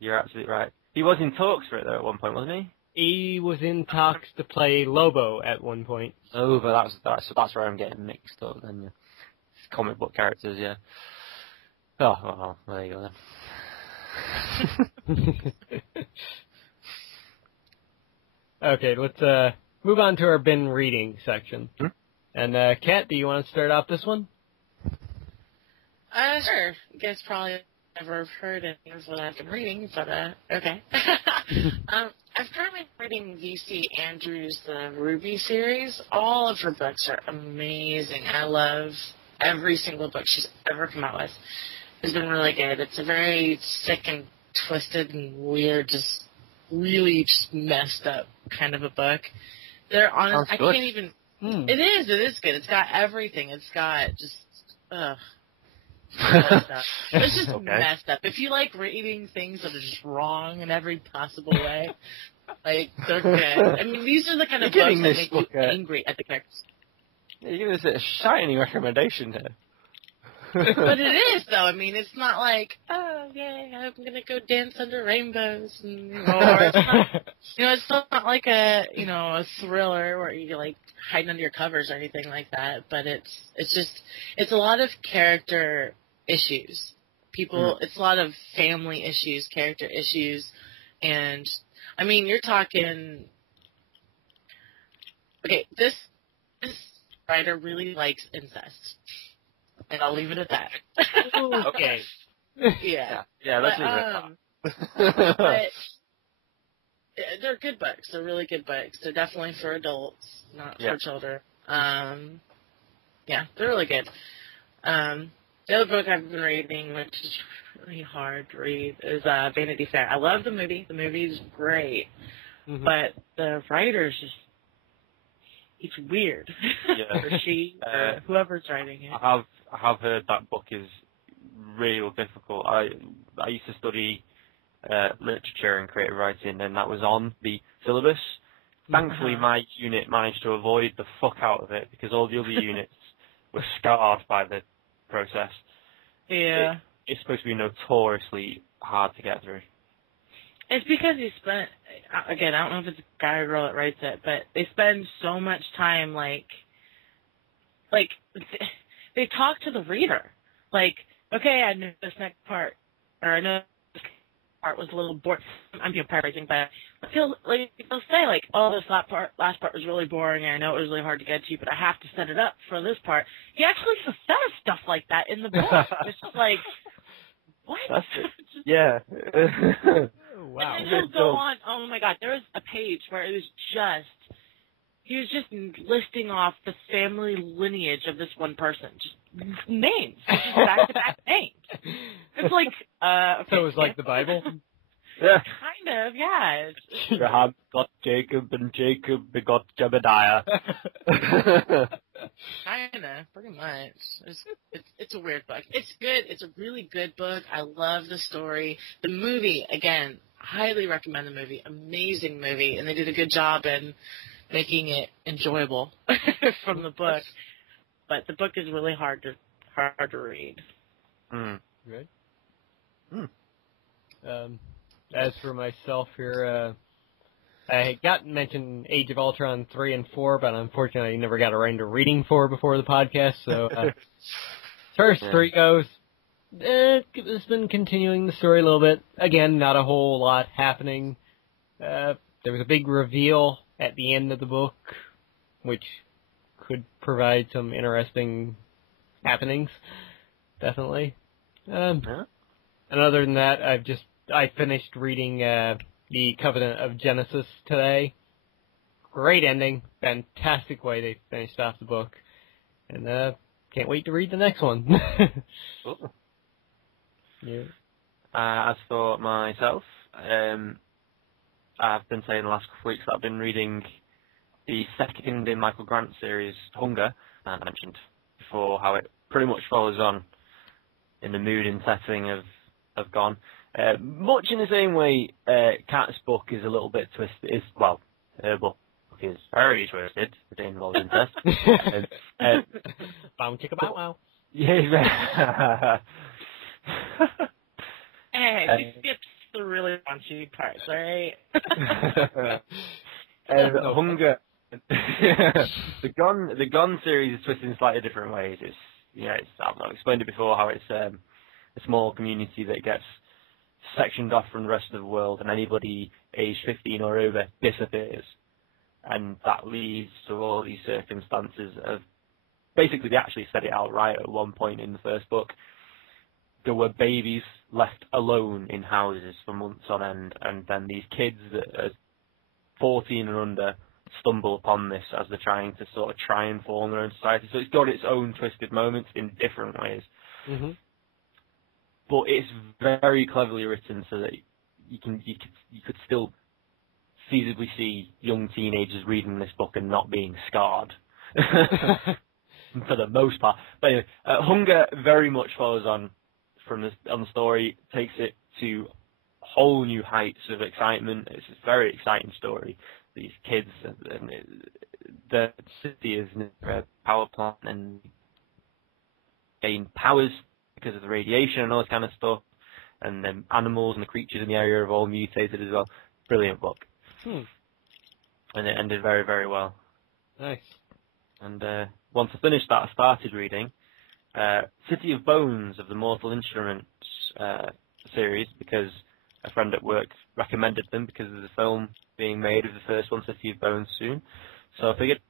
You're absolutely right. He was in talks for it, though, at one point, wasn't he? He was in talks to play Lobo at one point. Oh, but that's where I'm getting mixed up, then, yeah. Comic book characters, yeah. Oh, well, there you go, then. Okay, let's move on to our bin reading section. And, Kat, do you want to start off this one? Sure. You guys probably never heard any of what I've been reading, but, okay. I've currently been reading V.C. Andrews' The Ruby series. All of her books are amazing. I love every single book she's ever come out with. It's been really good. It's a very sick and twisted and weird, just really just messed up kind of a book. They're honest. I can't even... It is good. It's got everything. It's got just... It's just messed up. If you like reading things that are just wrong in every possible way, like, they're good. I mean, these are the kind of books that make you angry at the characters. You're giving us a shining recommendation here. But it is, though. I mean, it's not like, oh, yay, I'm going to go dance under rainbows. And, or it's not, it's not like a thriller where you're, like, hiding under your covers or anything like that. But it's a lot of character issues. It's a lot of family issues, character issues. And, I mean, you're talking, okay, this writer really likes incest. And I'll leave it at that. Okay. Yeah. Yeah, let's leave it at that. But they're good books. They're really good books. They're definitely for adults, not for children. Yeah, they're really good. The other book I've been reading, which is really hard to read, is Vanity Fair. I love the movie. The movie's great. Mm-hmm. But the writer's just, it's weird. Yeah. Or she, or whoever's writing it. I have heard that book is really difficult. I used to study literature and creative writing, and that was on the syllabus. Thankfully, my unit managed to avoid the fuck out of it, because all the other units were scarred by the process. Yeah. It's supposed to be notoriously hard to get through. It's because you spent, again, I don't know if it's a guy or girl that writes it, but they spend so much time, like they talk to the reader. Like, okay, I know this next part, or I know this part was a little boring. I'm paraphrasing, but they'll say, like, oh, this last part was really boring, and I know it was really hard to get to, but I have to set it up for this part. He actually says stuff like that in the book. It's just like, what? That's it. Yeah. Wow. And then he'll go on. Oh my God, there was a page where he was just listing off the family lineage of this one person, just names, just back-to-back names. It's like, okay, so it was like the Bible. Yeah. Kind of, yeah. Abraham got Jacob, and Jacob begot Jebediah. Kinda, pretty much. It's a weird book. It's good. It's a really good book. I love the story. The movie, again, highly recommend the movie. Amazing movie, and they did a good job in making it enjoyable from the book. But the book is really hard to read. Good. As for myself here, I got mentioned Age of Ultron 3 and 4, but unfortunately I never got around to reading 4 before the podcast, so as far as 3 goes, it's been continuing the story a little bit. Again, not a whole lot happening. There was a big reveal at the end of the book, which could provide some interesting happenings, definitely. And other than that, I finished reading The Covenant of Genesis today. Great ending. Fantastic way they finished off the book. And can't wait to read the next one. Yeah. As for myself, I've been saying the last couple of weeks that I've been reading the second in Michael Grant's series, Hunger, and I mentioned before how it pretty much follows on in the mood and setting of Gone. Much in the same way, Kat's book is a little bit twisted. Her book is very twisted. It involves incest. Bow chicka bow wow. Yeah. Hey, she skips the really raunchy parts, right? Hunger. The Gone series is twisted in slightly different ways. I've explained it before how it's a small community that gets sectioned off from the rest of the world, and anybody aged 15 or over disappears, and that leads to all these circumstances of, basically they actually said it outright at one point in the first book, there were babies left alone in houses for months on end, and then these kids that are 14 and under stumble upon this as they're trying to sort of try and form their own society. So it's got its own twisted moments in different ways. Mm-hmm. But it's very cleverly written so that you could still feasibly see young teenagers reading this book and not being scarred. For the most part. But anyway, Hunger very much follows on the story, takes it to whole new heights of excitement. It's a very exciting story. These kids, and the city is near a power plant and gain powers because of the radiation and all this kind of stuff. And then animals and the creatures in the area have all mutated as well. Brilliant book. And it ended very, very well. Nice. And once I finished that, I started reading City of Bones of the Mortal Instruments series, because a friend at work recommended them because there's a film being made of the first one, City of Bones, soon. So I figured,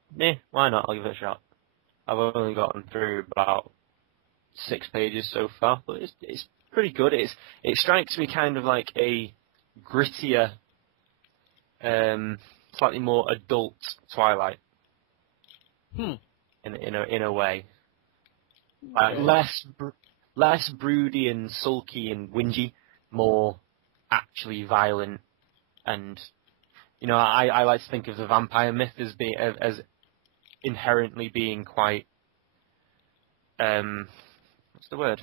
why not? I'll give it a shot. I've only gotten through about 6 pages so far, but it's pretty good. It strikes me kind of like a grittier, slightly more adult Twilight. In a way, like less broody and sulky and whingy, more actually violent. And, you know, I like to think of the vampire myth as inherently being quite, what's the word?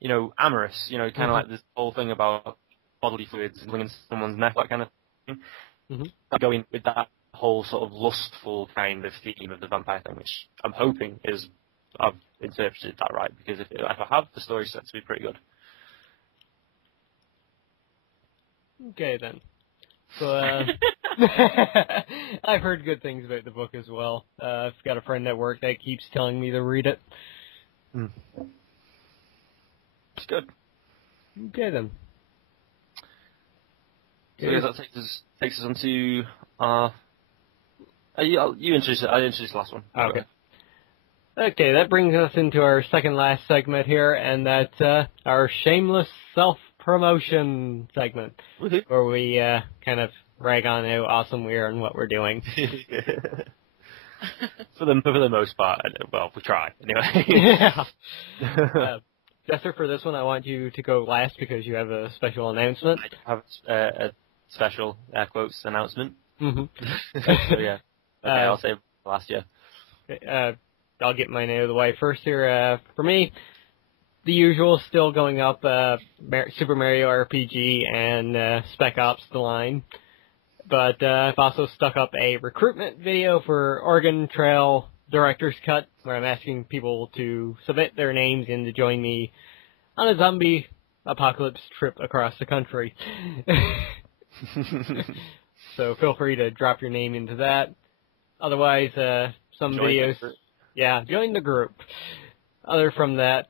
You know, amorous. You know, kind of like this whole thing about bodily fluids and into someone's neck, that kind of thing. I go in with that whole sort of lustful kind of theme of the vampire thing, which I'm hoping is I've interpreted that right, because if I have, the story set to be pretty good. Okay then. So I've heard good things about the book as well. I've got a friend at work that keeps telling me to read it. It's good. Okay then. So yeah, that takes us on to you introduce it. I introduced the last one. Okay. Okay, that brings us into our second last segment here, and that's our shameless self-promotion segment, where we kind of rag on how awesome we are and what we're doing. For the most part, well, we try anyway. Yeah. Jester, for this one, I want you to go last because you have a special announcement. I have a special air quotes announcement. So yeah, okay, I'll say last year. I'll get mine out of the way first here. For me, the usual still going up, Super Mario RPG and Spec Ops: The Line. But I've also stuck up a recruitment video for Oregon Trail Director's Cut, where I'm asking people to submit their names in to join me on a zombie apocalypse trip across the country. So feel free to drop your name into that. Otherwise, some videos... Yeah, join the group. Other from that,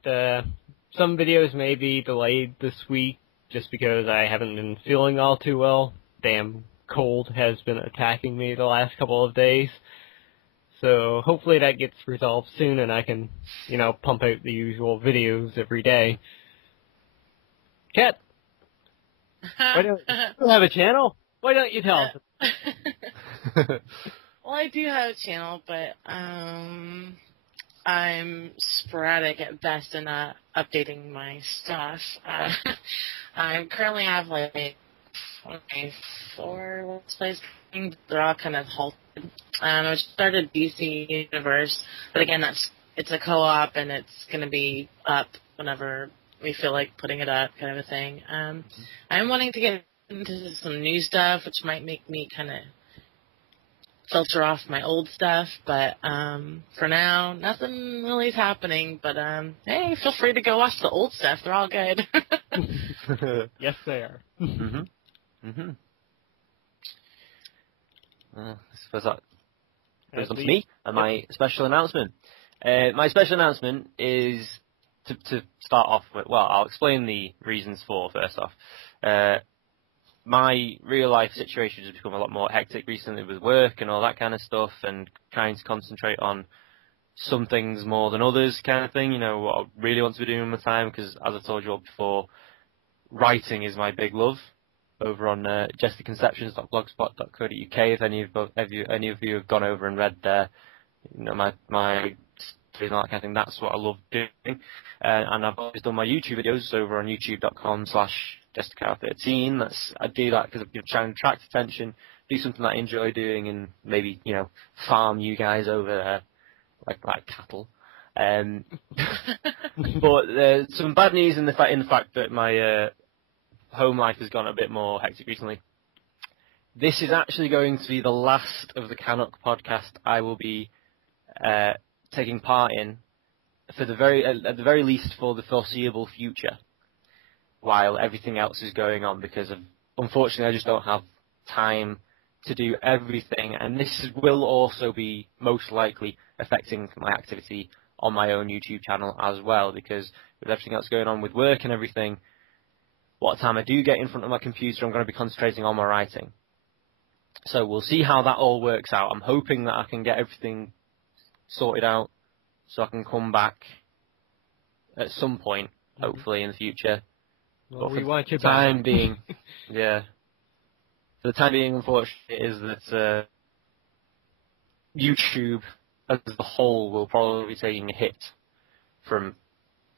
some videos may be delayed this week just because I haven't been feeling all too well. Damn cold has been attacking me the last couple of days. So hopefully that gets resolved soon and I can, you know, pump out the usual videos every day. Kat, why don't you have a channel? Why don't you tell us? Well, I do have a channel, but I'm sporadic at best in not updating my stuff. I currently have like 4 Let's Plays going, but they're all kind of halted. I started DC Universe, but again, it's a co-op and it's going to be up whenever we feel like putting it up, kind of a thing. I'm wanting to get into some new stuff, which might make me kind of filter off my old stuff, but for now, nothing really is happening. But hey, feel free to go watch the old stuff; they're all good. Yes, they are. I suppose that goes on to me and my special announcement. My special announcement is to start off with. Well, I'll explain the reasons for first off. My real life situation has become a lot more hectic recently with work and all that kind of stuff, and trying to concentrate on some things more than others, kind of thing. You know, what I really want to be doing with my time, because as I told you all before, writing is my big love. Over on jesterconceptions.blogspot.co.uk, if any of you have gone over and read you know, my stories and all that kind of thing, that's what I love doing. And I've always done my YouTube videos over on youtube.com/JesterCat13. I do that because I'm trying to attract attention, do something that I enjoy doing, and maybe, you know, farm you guys over there like cattle. But there's some bad news in the fact that my home life has gone a bit more hectic recently. This is actually going to be the last of the CanUK podcast I will be taking part in for at the very least for the foreseeable future, while everything else is going on, because unfortunately I just don't have time to do everything, and this will also be most likely affecting my activity on my own YouTube channel as well, because with everything else going on with work and everything, what time I do get in front of my computer, I'm going to be concentrating on my writing. So we'll see how that all works out. I'm hoping that I can get everything sorted out so I can come back at some point, hopefully in the future. Well, we want you back. For the time back. being, yeah. For the time being, unfortunately, is that YouTube as a whole will probably be taking a hit from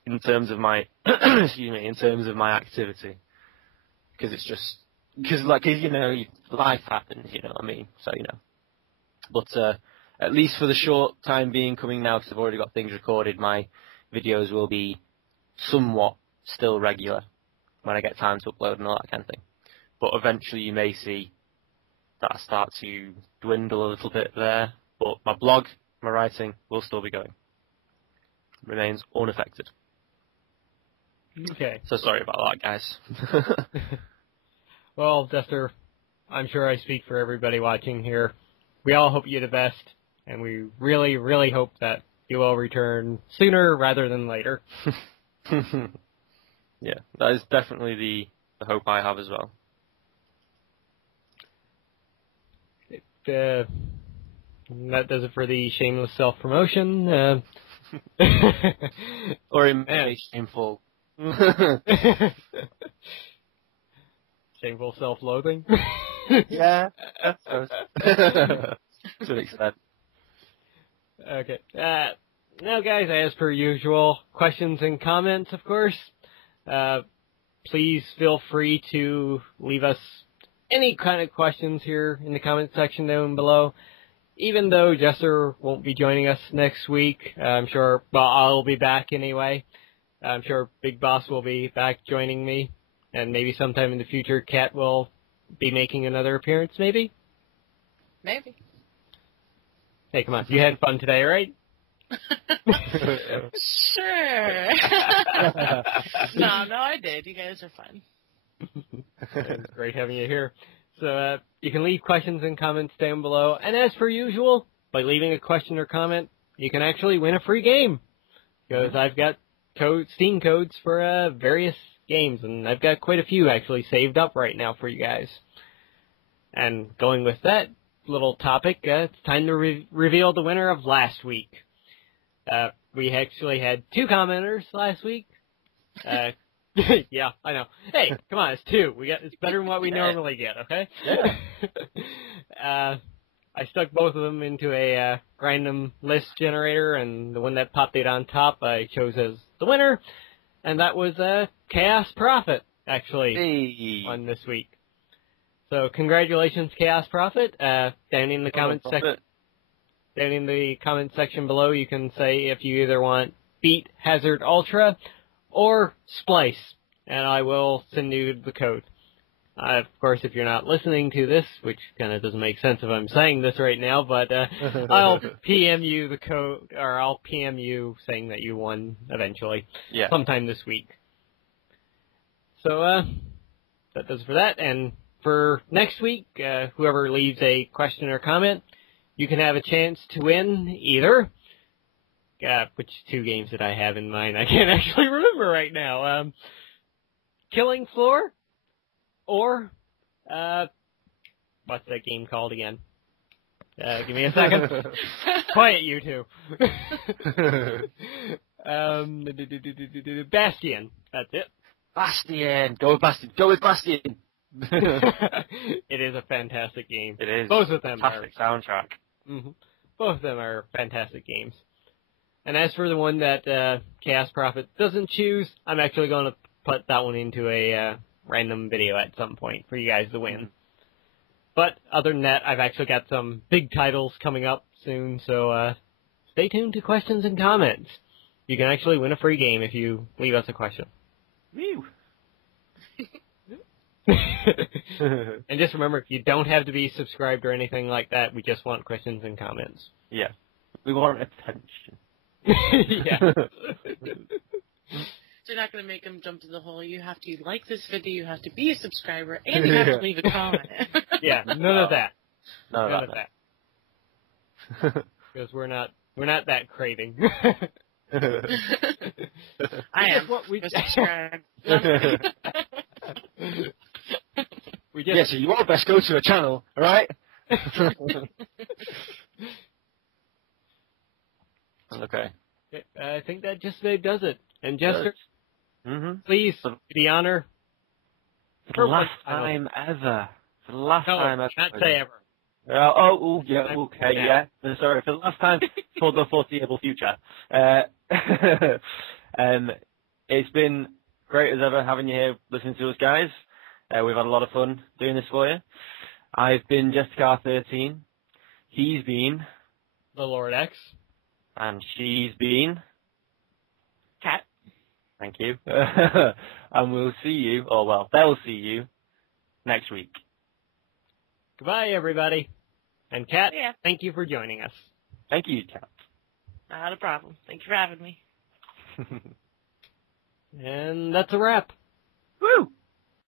in terms of my in terms of my activity, because it's just like life happens, you know what I mean. So but at least for the short time being coming now, because I've already got things recorded, my videos will be somewhat still regular when I get time to upload and all that kind of thing. But eventually you may see that I start to dwindle a little bit there. But my blog, my writing will still be going. Remains unaffected. Okay. So sorry about that, guys. Well, Jester, I'm sure I speak for everybody watching here. We all hope you the best, and we really, really hope that you will return sooner rather than later. Yeah, that is definitely the hope I have as well. That does it for the shameless self-promotion. Or it may be shameful. Shameful self-loathing. Yeah. To an extent. Okay. Now, guys, as per usual, questions and comments, of course. Please feel free to leave us any kind of questions here in the comment section down below. Even though Jester won't be joining us next week, I'm sure, well, I'll be back anyway. I'm sure Big Boss will be back joining me. And maybe sometime in the future, Kat will be making another appearance, maybe? Maybe. Hey, come on. You had fun today, right? Sure. No, I did. You guys are fun. It's great having you here. So you can leave questions and comments down below. And as per usual, by leaving a question or comment, you can actually win a free game. Because I've got Steam codes for various games, and I've got quite a few actually saved up right now for you guys. And going with that little topic, it's time to reveal the winner of last week. We actually had 2 commenters last week. Yeah, I know. Hey, come on, it's 2. It's better than what we normally get, okay? Yeah. I stuck both of them into a random list generator, and the one that popped it on top I chose as the winner, and that was Chaos Prophet, actually, won this week. So congratulations, Chaos Prophet. Down in the comment section below, you can say if you either want Beat Hazard Ultra or Splice, and I will send you the code. Of course, if you're not listening to this, which kind of doesn't make sense if I'm saying this right now, but I'll PM you the code, or I'll PM you saying that you won eventually, sometime this week. So that does it for that, and for next week, whoever leaves a question or comment, you can have a chance to win either. Which 2 games did I have in mind? I can't actually remember right now. Killing Floor, or what's that game called again? Give me a second. Quiet, you two. Bastion. That's it. Bastion. Go with Bastion. Go with Bastion. It is a fantastic game. It is. Both of them fantastic soundtrack. Mm-hmm. Both of them are fantastic games. And as for the one that Chaos Prophet doesn't choose, I'm actually going to put that one into a random video at some point for you guys to win. But other than that, I've actually got some big titles coming up soon, so stay tuned to questions and comments. You can actually win a free game if you leave us a question. Woo! And just remember, you don't have to be subscribed or anything like that. We just want questions and comments. Yeah. We want attention. Yeah. So you're not going to make them jump to the hole. You have to like this video, you have to be a subscriber, and you have to leave a comment. Yeah, none of that. None of that. Because we're not that craving. I am. What we subscribe. Yeah, so you all best go to a channel, alright? Okay. I think that just does it. And Jester, please, the honor. For the last time ever. For the last time ever. Not say ever. Yeah, okay, yeah. Sorry, for the last time for the foreseeable future. It's been great as ever having you here listening to us, guys. We've had a lot of fun doing this for you. I've been Jessica 13. He's been the Lord X. And she's been Kat. Thank you. And we'll see you, or well, they'll see you next week. Goodbye, everybody. And Kat, Yeah. thank you for joining us. Thank you, Kat. Not a problem. Thank you for having me. And that's a wrap.